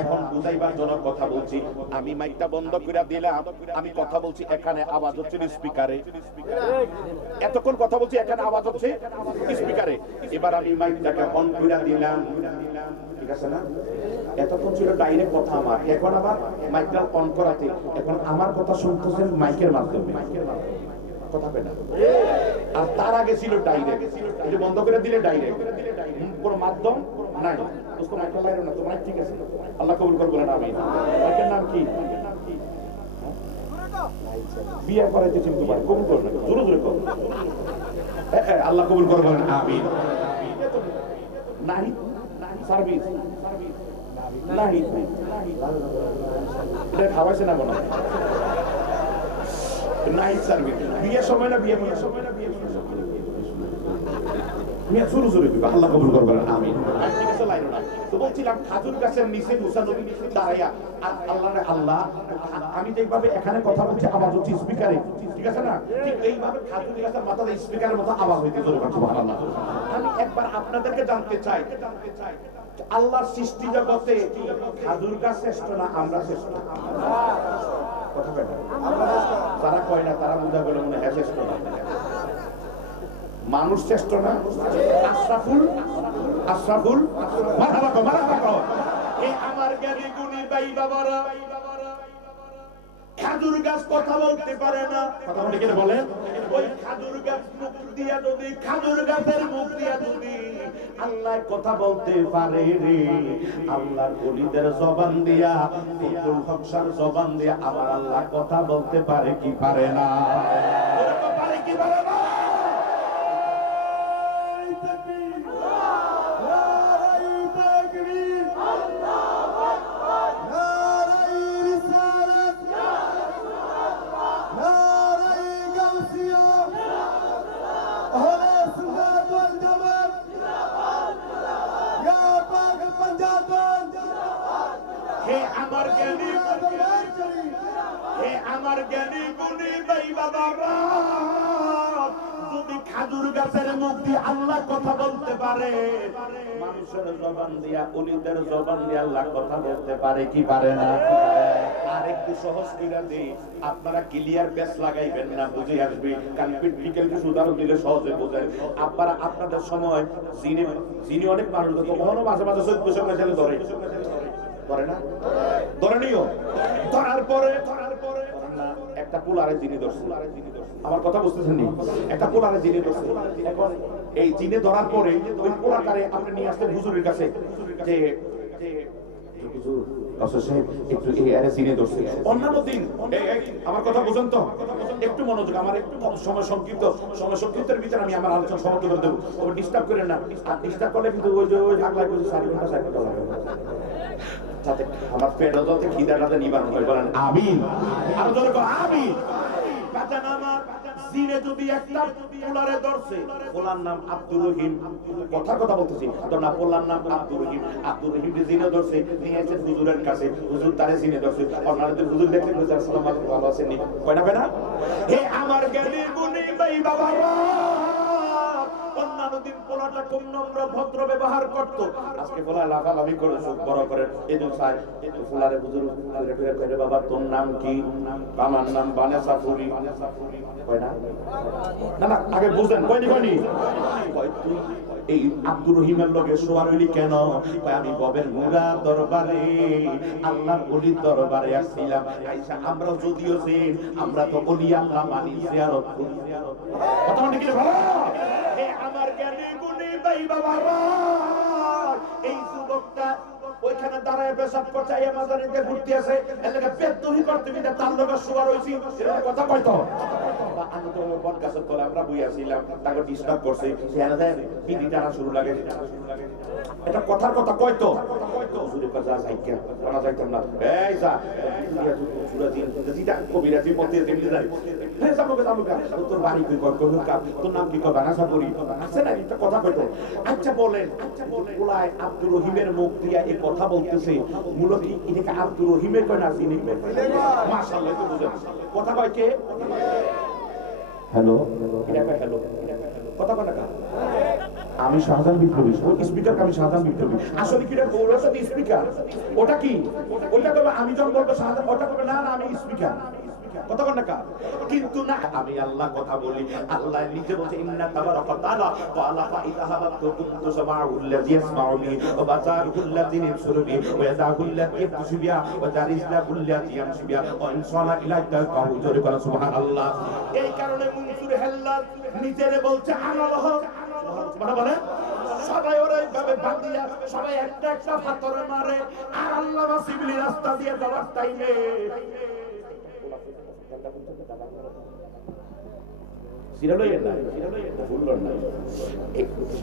এখন বুঝাইবার জন্য কথা বলছি আমি মাইকটা বন্ধ করে দিলাম আমি কথা বলছি এখানে আওয়াজ হচ্ছে স্পিকারে এতক্ষণ কথা বলছি এখানে আওয়াজ হচ্ছে স্পিকারে এবার আমি মাইকটাকে অন করে দিলাম ঠিক আছে না এতক্ষণ ছিল ডাইরেক্ট কথা আমার এখন আবার মাইকটা অন করাতে এখন আমার কথা শুনতেছেন মাইকের মাধ্যমে কথা পেনা আর তার আগে ছিল ডাইরেক্ট এই যে বন্ধ করে দিলে ডাইরেক্ট কোনো মাধ্যম নাই দোস্ত মাইকটা লাইরো না তোমার ঠিক আছে আল্লাহ কবুল করবে না আমিন মাইকের নাম কি বিয়ে করাইতে চিনতে পারে কবুল করবে জোরে জোরে কর আল্লাহ কবুল করবে না আমিন নাই সার্ভিস নাই এটা খাওয়াইছে না মনে হয় নাই সার্ভিস বিয়ের সময় না বিয়ে করার সময় না বিয়ে করার সময় মিয়া শুরু শুরু দিবা আল্লাহ কবুল করবেন আমিন ঠিক আছে লাইন না তো বলছিলাম খাজুর গাছের নিচে মুসা নবী দাঁড়ায়া আল্লাহ আমি যেভাবে এখানে কথা বলছি আওয়াজ হচ্ছে স্পিকারে ঠিক আছে না ঠিক এইভাবে খাজুর গাছের মাথাতে স্পিকারের মতো আওয়াজ হইতে শুরু করছে সুবহানাল্লাহ আমি একবার আপনাদেরকে জানতে চাই আল্লাহর সৃষ্টি জগতে খাজুর গাছ শ্রেষ্ঠ না আমরা শ্রেষ্ঠ কথা বলেন তারা কয় না তারা বুঝা গেল মনে হয় শ্রেষ্ঠ না মানুষ শ্রেষ্ঠ না আশরাফুল মারহাবা এই আমার জ্ঞানী গুণী ভাই বাবারা খাজুর গাছ কথা বলতে পারে না কথা বলে কেন বলেন ওই খাজুর গাছ মুখ দিয়া যদি খাজুর গাছের মুখ দিয়া যদি আল্লাহ কথা বলতে পারে রে আল্লাহর ওলিদের জবান দিয়া ফুতুল হকসার জবান দিয়া আমার আল্লাহ কথা বলতে পারে কি পারে না পারে কি পারে না আমার জ্ঞানী গুণী ভাই বাবারা যদি খাজুর গাছের মুখ দিয়ে আল্লাহ কথা বলতে পারে মানুষের জবান দিয়া ওলিদের জবান দিয়ে আল্লাহ কথা বলতে পারে কি পারে না আর একটু সহজ করে দিই আপনারা ক্লিয়ার বেস লাগাইবেন না বুঝে আসবে কারণ প্র্যাকটিক্যাল কিছু উদাহরণ দিলে সহজে বোঝেন আপনারা আপনাদের সময় যিনি অনেক মানুষ কখনো মাঝে মাঝে 14 সালে ধরে না ধরে নিও ধরার পরে একটা পোলারে জিনি ধরছে আমার কথা বুঝতেছেন নি একটা পোলারে জিনি ধরছে এখন এই জিনে ধরার পরে ওই পোলাটারে আপনি নিয়ে আসতে হুজুরের কাছে যে হুজুর একটু এই আরে জিনে ধরছে অন্যান্য দিন আমার কথা বুঝেন তো একটু মনোযোগ আমার একটু সময় সংক্ষিপ্তের ভিতরে আমি আমার আলোচনা সমাপ্ত করে দেবো ও ডিস্টার্ব করেন না আর ডিস্টার্ব করলে কিন্তু ওই আগলায় বলছে 4 ঘন্টা লাগে যাতে আমার পেটে যাতে খিদাটাতে নিবারণ হয় বলেন আমিন আর জোরে কও আমিন বাজান আমার জিনে যদি একটা পোলারে ধরছে পোলার নাম আব্দুর রহিম কথা বলতেছি তো না পোলার নাম আব্দুর রহিম জিনে ধরছে নিয়ে এসে হুজুরের কাছে হুজুর তারে জিনে ধরছে আপনাদের হুজুর দেখলে বলছে আসসালামু আলাইকুম ভালো আছেন নি কয় না হে আমার জ্ঞানী গুণী ভাই বাবারা অন্যান্য দিন পোলাটা খুব নম্র ভদ্র ব্যবহার করত আজকে পোলা লাফালাফি করে চোখ বড় করে এদিন চাই পোলারে হুজুর করে বাবা তোর নাম কি আমার নাম বানেসা ফুরি কয় না না আগে বুঝেন কয়নি কয় তুই এই আব্দুর রহিমের লগে শোয়ার হইলি কেন কয় আমি ববের মুগা দরবারে আল্লাহর ওলির দরবারে আসছিলাম আইসা আমরা যদিও যে আমরা তো ওলি আল্লাহ মানি জিয়ারত করি কথা মানে কি ভালো জ্ঞানী গুণী ভাই বাবারা, এই যুবকটা ওইখানে দাঁড়ায় পেশাব করছে, এই মাজারিতে ঘুরতে আছে, এলাকা পেট তুহি করতে গিয়ে তার লোকের সুগার হয়েছি, এরকম কথা কইতো। আমি তো বট গাছের তলে আমরা বইয়াছিলাম, তাকে ডিস্টার্ব করছে, সেখানে যায় পিটি টানা শুরু লাগে। এটা কথার কথা কইতো, হুজুরের কাছে যাইতাম, জানা যাইতাম না, এই যা সুরা দিন যেটা কবিরাজি পথে যেমনি যায়, হে যাবো তোর বাড়ি কই কর, তোর নাম কি কর, বানাসা করি আছে না, একটা কথা কইতো। আচ্ছা বলেন, ওলাই আব্দুর রহিমের মুখ দিয়া এই কথা বলতেছে, মূলত এটাকে আব্দুর রহিমের কয় না চিনি কয়? মাশাআল্লাহ, তো বুঝেন কথা কয় কে? হ্যালো, এটা কয় হ্যালো, কথা কয় না? আমি শাহজাহান বিপ্লবী, ওই স্পিকার আমি শাহজাহান বিপ্লবী। আসলে কি ওরা সাথে স্পিকার, ওটা কি? ওটা কবে আমি যখন বলবো শাহজাহান, ওটা কবে না না আমি স্পিকার, কথা কয় না? কিন্তু না, আমি আল্লাহ কথা বলি, আল্লাহ নিজে বলছে ইন্না তাবারাকা তাআলা ওয়া আলা ফাইদা হাবাতু কুনতু সামাউল লাযী ইয়াসমাউনি ওয়া বাসারুল লাযী ইয়াবসুরুনি ওয়া ইয়াদাহুল লাযী ইয়াবতিশু বিহা ওয়া জারিসুল লাযী ইয়ামশু বিহা ওয়া ইনসালা ইলাইকা কাহু জোরে বলা সুবহানাল্লাহ। এই কারণে মনসুর হেল্লাল নিজেরে বলছে আনাল্লাহ সুবহানাল্লাহ। সবাই ওরাই ভাবে বাঁধিয়া সবাই একটা একটা পাথর মারে, আর আল্লাহ মাসিবলি রাস্তা দিয়ে যাওয়ার টাইমে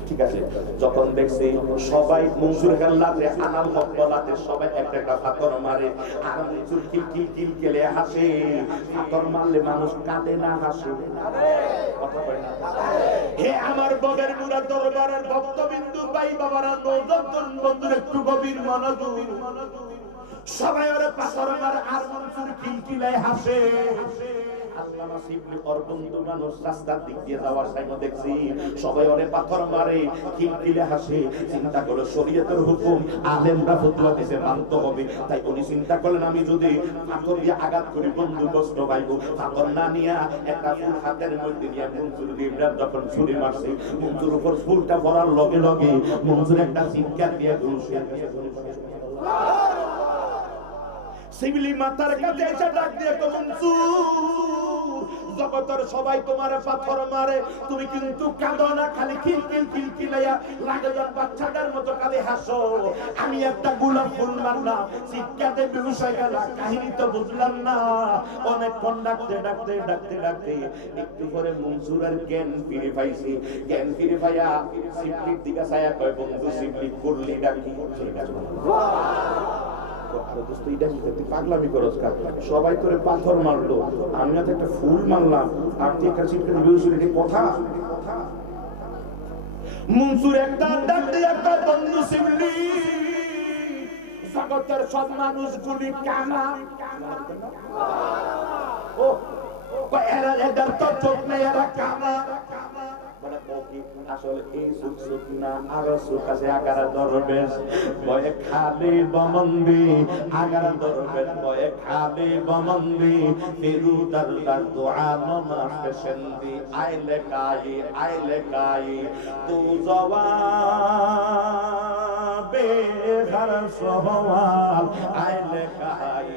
ঠিক আছে, যখন দেখছি সবাই মনসুর হেল্লাতে আনাল হক বলাতে সবাই একটা একটা পাথর মারে, আর মনসুর কিল কিল কিল কেলে হাসে। পাথর মারলে মানুষ কাঁদে না হাসে? হে আমার বগের মুরা দরবারের ভক্তবিন্দু ভাই বাবারা, নৌজন বন্ধুর একটু গভীর মনোযোগ, সবাই ওরে পাথর মারে আর মনসুর কিলকিলায় হাসে। আল্লামা শিবলি অরবন্ধু মানুষ রাস্তার দিক দিয়ে যাওয়ার সময় দেখছি সবাই ওরে পাথর মারে, কিলকিলে হাসে। চিন্তা করে শরীয়তের হুকুম আলেমরা ফতোয়া দিয়েছে মানতে হবে, তাই উনি চিন্তা করলেন আমি যদি পাথর দিয়ে আঘাত করি বন্ধু কষ্ট পাইব, পাথর না নিয়ে একটা ফুল হাতের মধ্যে নিয়ে মনসুর ইব্রাহিম যখন ছুরি মারছে, মনসুর উপর ফুলটা পড়ার লগে লগে মনসুর একটা চিৎকার দিয়ে ঘুরছে। শিবলি মাতার কাছে এসে ডাক দিয়ে তো মনসুর, জগতের সবাই তোমার পাথর মারে, তুমি কিন্তু কাঁদো না, খালি কিলকিল কিলকিলাইয়া লাগেজন বাচ্চাদের মতো খালি হাসো। আমি একটা গোলাপ ফুল মারলাম, চিৎকারে বেহুশ হয়ে গেল, কাহিনী তো বুঝলাম না। অনেকক্ষণ ডাকতে ডাকতে ডাকতে ডাকতে একটু পরে মনসুরের জ্ঞান ফিরে পাইছি। জ্ঞান ফিরে পাইয়া শিবলির দিকে ছায়া কয়, বন্ধু শিবলি করলি ডাকি চলে গেল। পাগলামি করস, সবাই তোরে পাথর মারলো, আমি না একটা ফুল মারলাম, আর তুই একটা কথা। মনসুর একটা ডাক দিয়ে একটা বন্ধু শিবলি, জগতের সব মানুষগুলি কানা, ও এরা এদের তো চোখ নেই, এরা কানা। আসলে এই সুখ সুখ না, আরো সুখ আছে আগারা দরবেশ বয়ে খালি বমন্দি, আগারা দরবেশ বয়ে খালি বমন্দি, তেরু দরদার দোয়া নমাজ পেশেন্দি, আইলে কাই তু জবাবে হর সওয়াল, আইলে কাই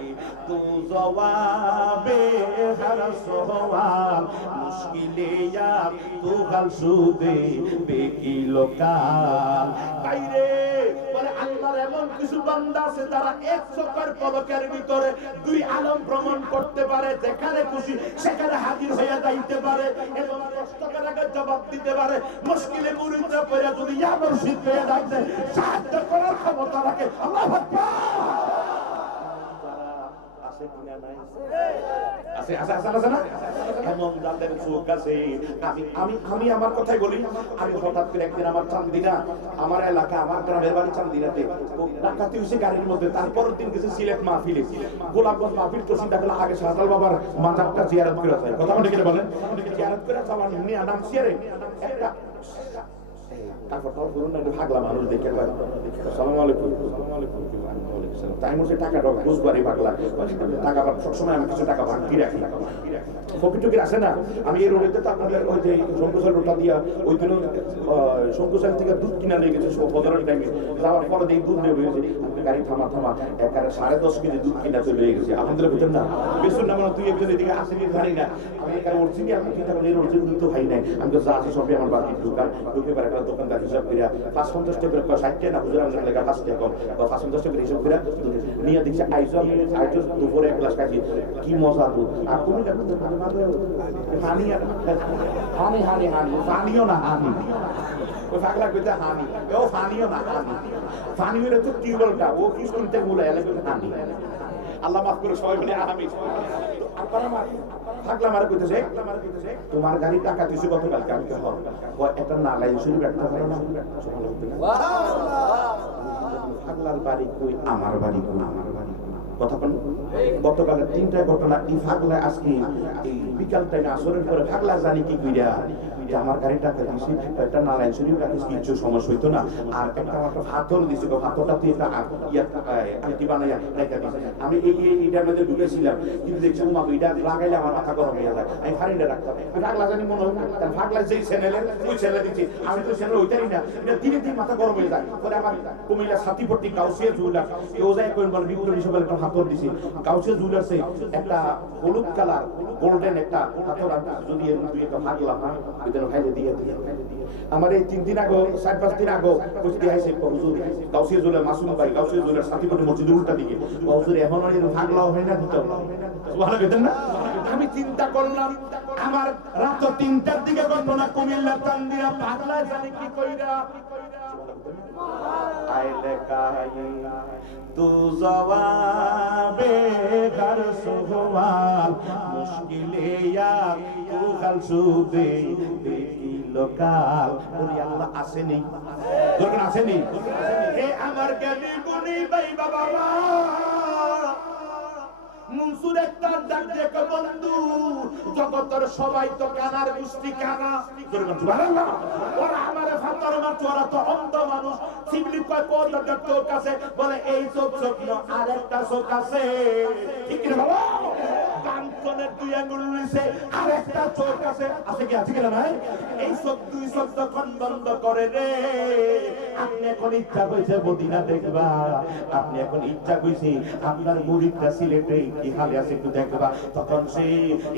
তু জবাবে হর সওয়াল, মুশকিলে ইয়া তু গাল সুদে বেকি লোকাল। বাইরে পরে আল্লাহর এমন কিছু বান্দা আছে যারা এক চোখের পলকের ভিতরে দুই আলম ভ্রমণ করতে পারে, যেখানে খুশি সেখানে হাজির হয়ে যাইতে পারে এবং প্রশ্নের আগে জবাব দিতে পারে। মুশকিলে মুরিদরা পড়ে যদি ইয়া মুর্শিদ পেয়ে যাইতে সাহায্য করার ক্ষমতা রাখে। আল্লাহু আকবার। আছে কিনা নাই? আছে আছে আছে আছে না? এমন যাদের চোখ আছে। আমি আমার কথাই বলি, আমি হঠাৎ করে একদিন আমার চান্দিনা, আমার এলাকা, আমার গ্রামের বাড়ি চান্দিনাতে ডাকাতি হয়েছে গাড়ির মধ্যে। তারপরের দিন গেছে সিলেট মাহফিলে, গোলাপগঞ্জ মাহফিল তো চিন্তা করলে আগে শাহজালাল বাবার মাজারটা জিয়ারত করে যায়। কথা বলে কিনা বলেন, জিয়ারত করে যাওয়ার নিয়ে নাম সিয়ারে একটা তারপর ধরুন না, একটু ভাগলা মানুষ দেখে আসসালামু আলাইকুম, তাই মনে টাকাটা বুঝবারই ভাগলা টাকা সবসময় আমি কিছু টাকা ভাঙতি রাখি, ফকির টকির আসে না। আমি এই রোডেতে তো আপনাদের ওই যে শঙ্কুশাল রোডটা দিয়া ওই দিন শঙ্কুশাল থেকে দুধ কিনা নিয়ে গেছে ফজরের টাইমে, যাওয়ার পরে দিয়ে দুধ নিয়ে গেছে, গাড়ি থামা একারে 10.5 কেজি দুধ কিনা চলে গেছে। আপনাদের বুঝেন না বেসন না, মানে তুই একজন এদিকে আসে নিয়ে জানি না, আমি এখানে অরিজিনি আমি চিন্তা করি অরিজিন তো ভাই নাই, আমি তো যা আছে সবই আমার বাকি ঢুকে পারে একটা দোকানদার হিসাব করিয়া 550 টাকা 60 টাকা না হুজুর আমাদের লেখা 5 টাকা 550 টাকা হিসাব করিয়া নিয়ে দেখছি আইজো দুপুরে এক গ্লাস খাইছি, কি মজা দুধ। আর তুমি হানি হানি হানি হানি পানিও না হানি, ওই পাগলা কইতে হানি, ও পানিও না হানি, পানি হলে তো টিউবওয়েলটা ও কি শুনতে মূলে এলে হানি। আল্লাহ মাফ করে সবাই মিলে আমি থাকলাম আর কইতেছে তোমার গাড়ি টাকা দিছি গতকালকে, আমি তো একটা নালাই শুরু একটা করে না পাগলার বাড়ি কই আমার বাড়ি কই আমার বাড়ি কতক্ষণ গতকালের 3টা ঘটনা এই ফাগলা আজকে এই বিকাল টাইমে আসরের পরে ফাগলা জানি কি কইরা যে আমার গাড়ি টাকা দিছি একটা নারায়ণ শরীফ রাখিস কিছু সমস্যা হইতো না, আর একটা আমার হাতর দিছি হাতটা তুই একটা আংটি বানাইয়া রেখে দিছি। আমি এইটার মধ্যে ঢুকেছিলাম কিন্তু দেখছি মা এটা লাগাইলে আমার মাথা গরম হয়ে যায়, আমি ফারিটা রাখতাম ফাগলা জানি মনে হয় তার ফাগলা যেই চ্যানেলে ওই চ্যানেলে দিচ্ছি, আমি তো চ্যানেল ওইটাই না, এটা ধীরে ধীরে মাথা গরম হয়ে যায়। পরে আমার কুমিল্লা সাথীপট্টি কাউসিয়া জুয়েলার্স কেউ যায় কোন বল বিপ্লবী সবাই একটা হাতর দিছি, কাউসিয়া জুয়েলার্সে একটা হলুদ কালার গোল্ডেন একটা হাতর যদি তুই একটা ফাগলা না ভিতরে ফাইলে দিয়ে আমার এই 3 দিন আগে 4-5 দিন আগে কুস্তি আইছে হুজুর কাউসিয়া জুয়েলার মাসুম ভাই কাউসিয়া জুয়েলার সাথীপট্টি মসজিদের উল্টা দিকে হুজুর এখন আর ফাগলাও হয় না দিত সুবহানাল্লাহ কইতেন না। আমি চিন্তা করলাম আমার রাত 3টার দিকে ঘটনা কুমিল্লা তানদিরা পাগলা জানি কি কইরা আইলে কাই তু জবাবে ঘর সুহওয়াল মুশকিলে ইয়া তু খাল সুদে দেখি লোকাল বলি আল্লাহ আসেনি যখন আসেনি এ আমার জ্ঞানী গুণী ভাই বাবারা মনসুর একটা ডাক দিয়ে কয় বন্ধু জগতের সবাই তো কানার গোষ্ঠী কানা সুবহানাল্লাহ ওরা আমারে ফাতর মারতো ওরা তো অন্ধ মানুষ সিবলি কয় কোথাকার চোখ আছে বলে এই চোখ না আরেকটা চোখ আছে ঠিক না বাবা কান্তনের 2 আঙ্গুল নিচে আরেকটা চোখ আছে কি আছে কিনা নাই এই চোখ 2 চোখ যখন বন্ধ করে রে আপনি এখন ইচ্ছা কইছে মদিনা দেখবা আপনি এখন ইচ্ছা কইছে আপনার মুরিদটা সিলেটে কি হালে আছে একটু দেখবা তখন সে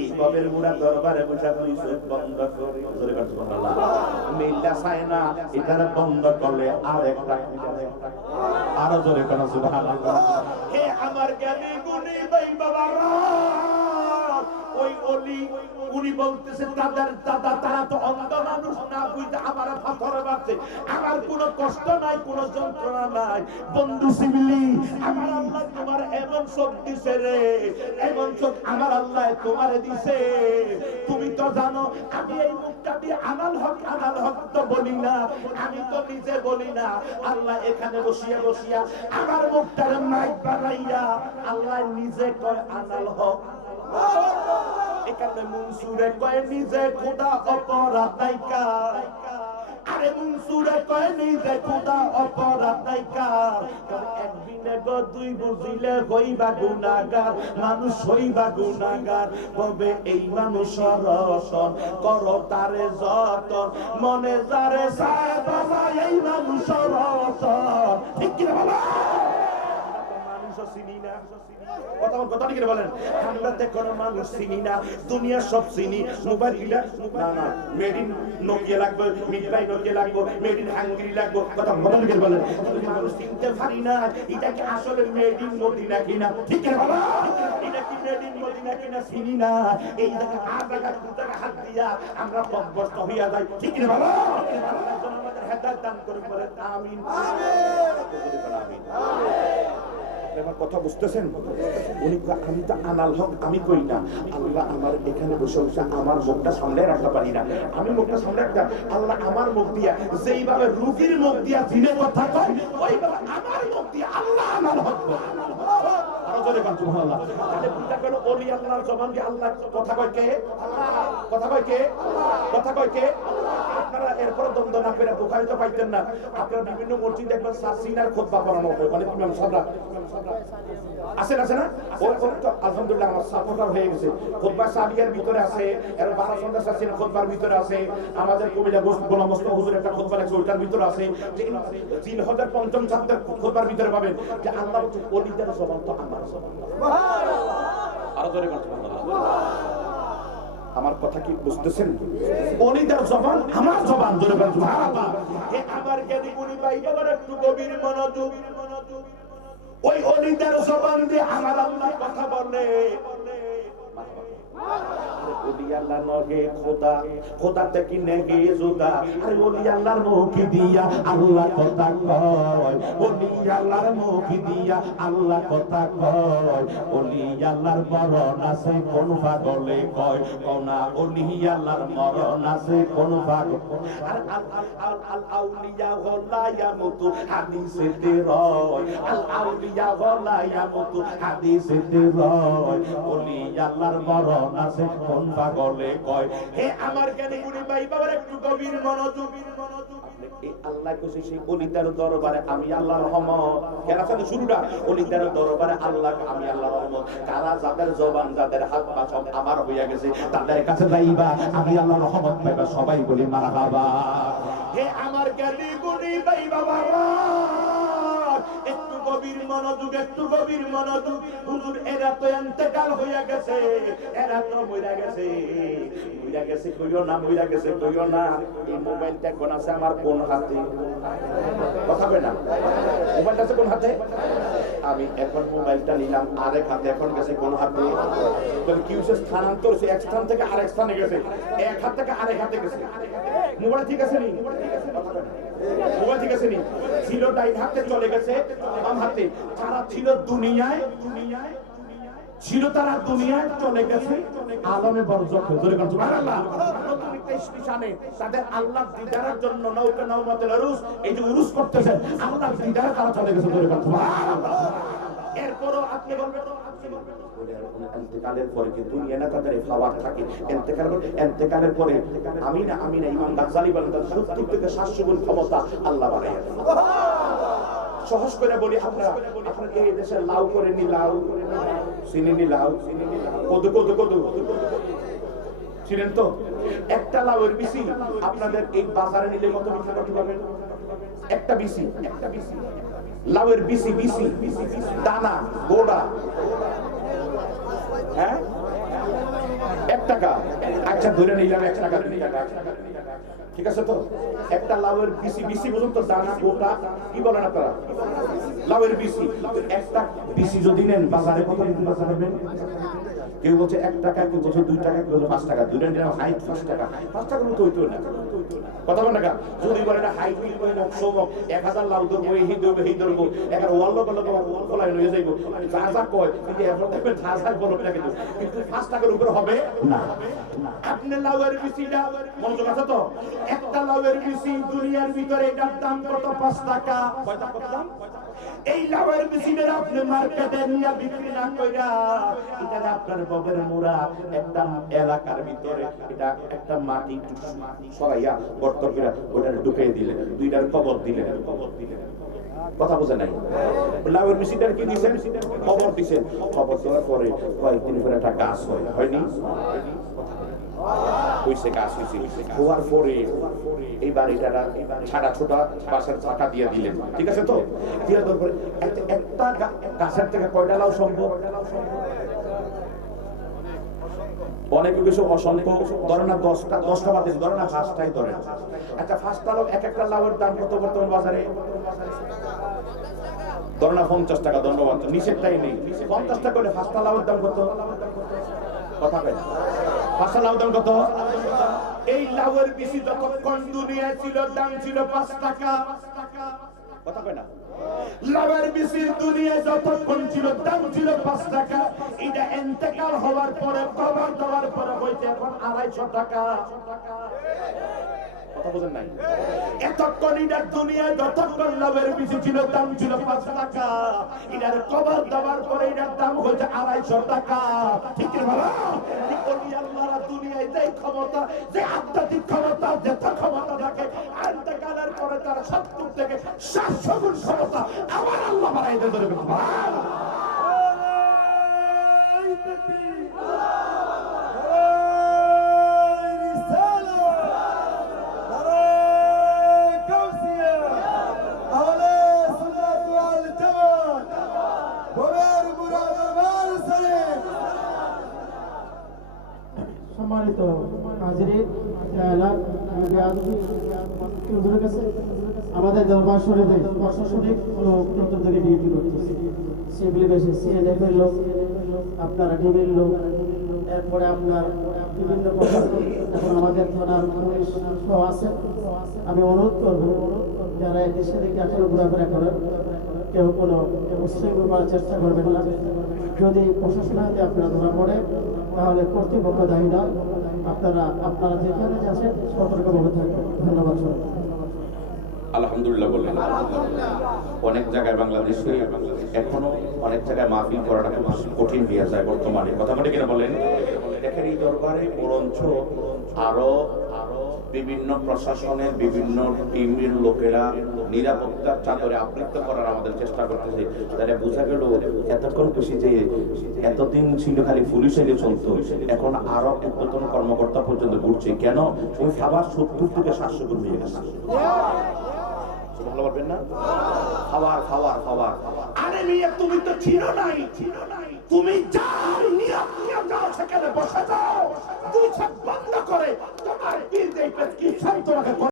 এই কবের মুড়া দরবারে বসে 2 চোখ বন্ধ করে জোরে বল সুবহানাল্লাহ মেইলটা চায় না এটা বন্ধ করলে আরেকটা আরো জোরে কোন সুবহানাল্লাহ। হে আমার জ্ঞানী গুণী ভাই বাবারা ওই ওলি উনি বলতেছে তাদের দাদা তারা তো অন্ধ মানুষ না বুঝতে আমার পাথরে বাঁচে আমার কোনো কষ্ট নাই কোনো যন্ত্রণা নাই বন্ধু সিবিলি আমার আল্লাহ তোমার এমন চোখ দিছে রে এমন চোখ আমার আল্লাহ তোমারে দিছে তুমি তো জানো আমি এই মুখটা দিয়ে আনাল হক তো বলি না আমি তো নিজে বলি না আল্লাহ এখানে বসিয়া বসিয়া আমার মুখটারে মাইক বানাইয়া আল্লাহ নিজে কয় আনাল হক এখানে মনসুরে কয় নিজে খোদা অপরাধ নাইকা আরে মনসুরে কয় নিজে খোদা অপরাধ নাইকা একদিনে গো 2 বুঝিলে হইবা গুনাহগার মানুষ হইবা গুনাহগার তবে এই মানুষের রসন করো তারে যতন মনে যারে চায় বাবা এই মানুষের রসন ঠিক কি বাবা মানুষ চিনি না কথা কি বলেন আমরা দেখো মানুষ চিনি না দুনিয়া সব চিনি মোবাইল গিলা না মেড ইন নোকিয়া লাগবে মিডবাই নোকিয়া লাগবে মেড ইন হাঙ্গেরি লাগবে কথা কি বলেন মানুষ চিনতে পারি না এটা কি আসলে মেড ইন মদিনা কিনা ঠিক আছে বাবা এটা কি মেড ইন মদিনা কিনা চিনি না এই জায়গা হাত দিয়া আমরা পথভ্রষ্ট হইয়া যাই ঠিক আছে বাবা আমাদের হেদায়েত দান করে বলেন আমিন আমিন আমার কথা বুঝতেছেন উনি আমি তো আনাল হক আমি কই না আল্লাহ আমার এখানে বসে বসে আমার মুখটা সামনে রাখতে পারি না আমি মুখটা সামনে রাখতে আল্লাহ আমার মুখ দিয়া যেইভাবে রুগীর মুখ দিয়া দিনে কথা কয় ওইভাবে আমার মুখ দিয়া আল্লাহ আনাল হক আরো জোরে গান সুবহানাল্লাহ। তাহলে বুঝা গেল ওলি আল্লাহর জবান দিয়ে আল্লাহ কথা কয় কে? কথা কয় কে? কথা কয় কে? আপনারা এরপর দ্বন্দ্ব না করে বুখারী তো পাইতেন না। আপনারা বিভিন্ন মসজিদে একবার সাসিনার খুতবা পড়ানো হয়, মানে ইমাম সাহেবরা আছে না? ওই তো আলহামদুলিল্লাহ আমার সাপোর্টার হয়ে গেছে। খুতবা সালিয়ার ভিতরে আছে, এর 12 সন্ধ্যা সাসিনা খুতবার ভিতরে আছে, আমাদের কবিরা গোলাম মোস্তফা হুজুর একটা খুতবা লেখছে ওইটার ভিতরে আছে, জিলহজের পঞ্চম চাঁদের খুতবার ভিতরে পাবেন যে আল্লাহ ওলিদের জবান তো আমার জবান। সুবহানাল্লাহ। আরো জোরে বলুন সুবহানাল্লাহ। আমার কথা কি বুঝতেছেন? ওলিদের জবান আমার জবান, জোরে বলুন সুবহানাল্লাহ। এ আমার জ্ঞানী গুণী ভাই বাবার একটু গভীর মনোযোগ। ওই ওলিদের জবান দিয়ে আমার আল্লাহ কথা বলে। ওলি আল্লাহ নগে খোদা, খোদা থেকে নেগে জোদা। আরে ওলি আল্লাহর মুখ দিয়া আল্লাহ কথা কয়, ওলি আল্লাহর মুখ দিয়া আল্লাহ কথা কয়। ওলি আল্লাহর মরণ আছে কোন পাগলে কয়, কোনা ওলি আল্লাহর মরণ আছে কোন পাগল। আর আল আল আল আল আউলিয়া ওয়ালা ইয়ামুতু হাদিসেতে রয়, আল আউলিয়া ওয়ালা ইয়ামুতু হাদিসেতে রয়। ওলি আল্লাহর মরণ আছে কোন পাগলে কয়। হে আমার জ্ঞানী গুণী ভাই বাবার একটু গভীর মনোযোগ। এই আল্লাহ কইছে সেই ওলিদের দরবারে আমি আল্লাহর রহমত। কেন আছে শুরুটা ওলিদের দরবারে আল্লাহ আমি আল্লাহর রহমত। কারা যাদের জবান যাদের হাত পা সব আমার হইয়া গেছে তাদের কাছে যাইবা আমি আল্লাহর রহমত পাইবা। সবাই বলি মারহাবা। হে আমার জ্ঞানী গুণী ভাই বাবারা একটু গভীর মনোযোগ, একটু গভীর মনোযোগ। হুজুর এরা তো ইন্তেকাল হইয়া গেছে, এরা তো মইরা গেছে। মইরা গেছে কইও না, মইরা গেছে কইও না। এই মোবাইলটা কোন আছে আমার কোন হাতে? কথা কই না। মোবাইলটা আছে কোন হাতে? আমি এখন মোবাইলটা নিলাম আরেক হাতে, এখন গেছে কোন হাতে? তাহলে কি হইছে? স্থানান্তর হইছে, এক স্থান থেকে আরেক স্থানে গেছে, এক হাত থেকে আরেক হাতে গেছে। মোবাইল ঠিক আছে নি? মোবাইল ঠিক আছে নি? ছিল ডাইন হাতে চলে গেছে বাম হাতে। যারা ছিল দুনিয়ায় ছিল তারা দুনিয়ায় চলে গেছে আলমে বরজখে। জোরে বলুন সুবহানাল্লাহ। নতুন একটা স্টেশনে তাদের আল্লাহর দিদারের জন্য নৌকা নওমাতুল উরুস, এই যে উরুস করতেছেন আল্লাহর দিদারে তারা চলে গেছে। জোরে বলুন সুবহানাল্লাহ। এরপরও আপনি বলবেন ইন্তেকালের পরে কি দুনিয়া না তাদের খাবার থাকে? ইন্তেকালের পরে আমি না ইমাম গাজ্জালি বলেন 70 থেকে 700 গুণ ক্ষমতা আল্লাহ বাড়াইয়া দেন। সহজ করে বলি, আপনারা এই দেশে লাউ করে নি, লাউ চিনি নি, লাউ কদু কদু কদু ছিলেন তো? একটা লাউয়ের বিচি আপনাদের এই বাজারে নিলে কত বিক্রি করতে পারবেন? একটা বিচি লাউয়ের বিচি দানা গোড়া, হ্যাঁ 1 টাকা। আচ্ছা ধরে নিলাম 1 টাকা 2 টাকা, ঠিক আছে তো? একটা লাউয়ের বিচি বলুন তো, দানা গোটা কি বলেন আপনারা? লাউয়ের বিচি। একটা বিচি যদি নেন বাজারে কত বাজারে নেবেন? কেউ বলছে 1 টাকা, কেউ বলছে 2 টাকা, কেউ বলছে 5 টাকা। দুটো নিলাম হাইট 5 টাকা। 5 টাকা তো হইতো না। কথা বলেন না? যদি বলে না হাইট বিল করে নকশবক 1000 লাউ ধরবো, এই ধরবো একটা ওয়াল্লো বললো তোমার ফলাই হয়ে যাইব। যা কয় কিন্তু এরপর দেখবেন যা বলবে না, কিন্তু 5 টাকার উপরে হবে না। আপনি লাউয়ের বিচিটা মনোযোগ আছে তো? একটা লাউয়ের বিচি দুনিয়ার ভিতরে এটার দাম কত? 5 টাকা। কত দাম? এই লাউয়ের বিচিটা আপনি মার্কেটে নিয়ে বিক্রি না কইরা এটা আপনার ববের মুড়া একটা এলাকার ভিতরে এটা একটা মাটি সরাইয়া গর্ত করে ওটা ঢুকিয়ে দিলেন, 2টার কবর দিলেন। কথা বোঝে নাই? লাউয়ের বিচিটার কি দিছেন? কবর দিছেন। কবর দেওয়ার পরে কয়েকদিন পরে একটা গাছ হয়নি? হইছে, গাছ হইছে। হওয়ার পরে এই বাড়িটা ছাড়া ছোটা বাসার চাকা দিয়ে দিলেন, ঠিক আছে তো? দিয়ে দেওয়ার পরে একটা গাছের থেকে কয়টা লাউ সম্ভব? অনেক বেশি, অসংখ্য। ধরে না 10টা বাদে, ধরে না 5টাই ধরে। আচ্ছা 5টা লাউ, এক একটা লাউয়ের দাম কত বর্তমান বাজারে? ধরে না 50 টাকা। ধন্যবাদ। নিচেরটাই নেই। 50 টাকা করে 5টা লাউয়ের দাম কত? কথা বলেন। 5টা লাউর দাম কত? এই লাউয়ের বিচি যতক্ষণ দুনিয়ায় ছিল দাম ছিল 5 টাকা। কথা কয় না? লাউয়ের বিচির দুনিয়ায় যতক্ষণ ছিল দাম ছিল 5 টাকা। এটা ইন্তেকাল হওয়ার পরে, কবর দেওয়ার পরে হইছে এখন 250 টাকা। কথা বোঝেন নাই? এতক্ষণ ইনার দুনিয়ায় যতক্ষণ লাভের বেশি ছিল দাম ছিল 5 টাকা, ইনার কবর দেওয়ার পরে ইনার দাম হয়েছে 250 টাকা। ঠিক কি বলো? ওই আল্লাহর দুনিয়ায় যে ক্ষমতা, যে আধ্যাত্মিক ক্ষমতা, যে ক্ষমতা থাকে আন্তকালের পরে তার 70 থেকে 700 গুণ ক্ষমতা আমার আল্লাহ বাড়াই দেন। সম্মানিত হাজিরিন, হুজুরের কাছে আমাদের দরবার শরীফে প্রশাসনিক লোক নতুন থেকে ডিউটি করতেছে, সিভিল বেশি সিএনএফ এর লোক, আপনার ডিবির লোক, এরপরে আপনার বিভিন্ন প্রশাসন, এখন আমাদের থানার পুলিশ সহ আছে। আমি অনুরোধ করব যারা এদেশে থেকে এখনো ঘোরাফেরা করেন কেউ কোনো উচ্ছৃঙ্খল করার চেষ্টা করবেন না। যদি প্রশাসন হাতে আপনারা ধরা পড়ে তাহলে কর্তৃপক্ষ দায়ী নয়, আপনারা যেখানে আছেন সতর্কভাবে থাকবেন। ধন্যবাদ। আলহামদুলিল্লাহ বললেন। অনেক জায়গায় বাংলাদেশে এখনো অনেক জায়গায় মাহফিল করাটা খুব কঠিন হয়ে যায় বর্তমানে, কথা বলে কিনা বলেন? দেখেন এই দরবারে বরঞ্চ আরো বিভিন্ন প্রশাসনের বিভিন্ন টিমের লোকেরা নিরাপত্তার চাদরে আবৃত করার আমাদের চেষ্টা করতেছে। তাহলে বোঝা গেল এতক্ষণ খুশি যে এতদিন ছিল খালি পুলিশ এলে চলতো, এখন আরো উদ্বোধন কর্মকর্তা পর্যন্ত ঘুরছে। কেন? ওই খাবার 70 থেকে 700 গুণ হয়ে গেছে। ভালো পারবেন না? খাবার খাবার খাবার। আরে মিয়া তুমি তো চিনো নাই, তুমি যাও নিরাপত্তা যাও, সেখানে বসে যাও, তুমি সব বন্ধ করে তোমার কি দেখবে কি সব তোমাকে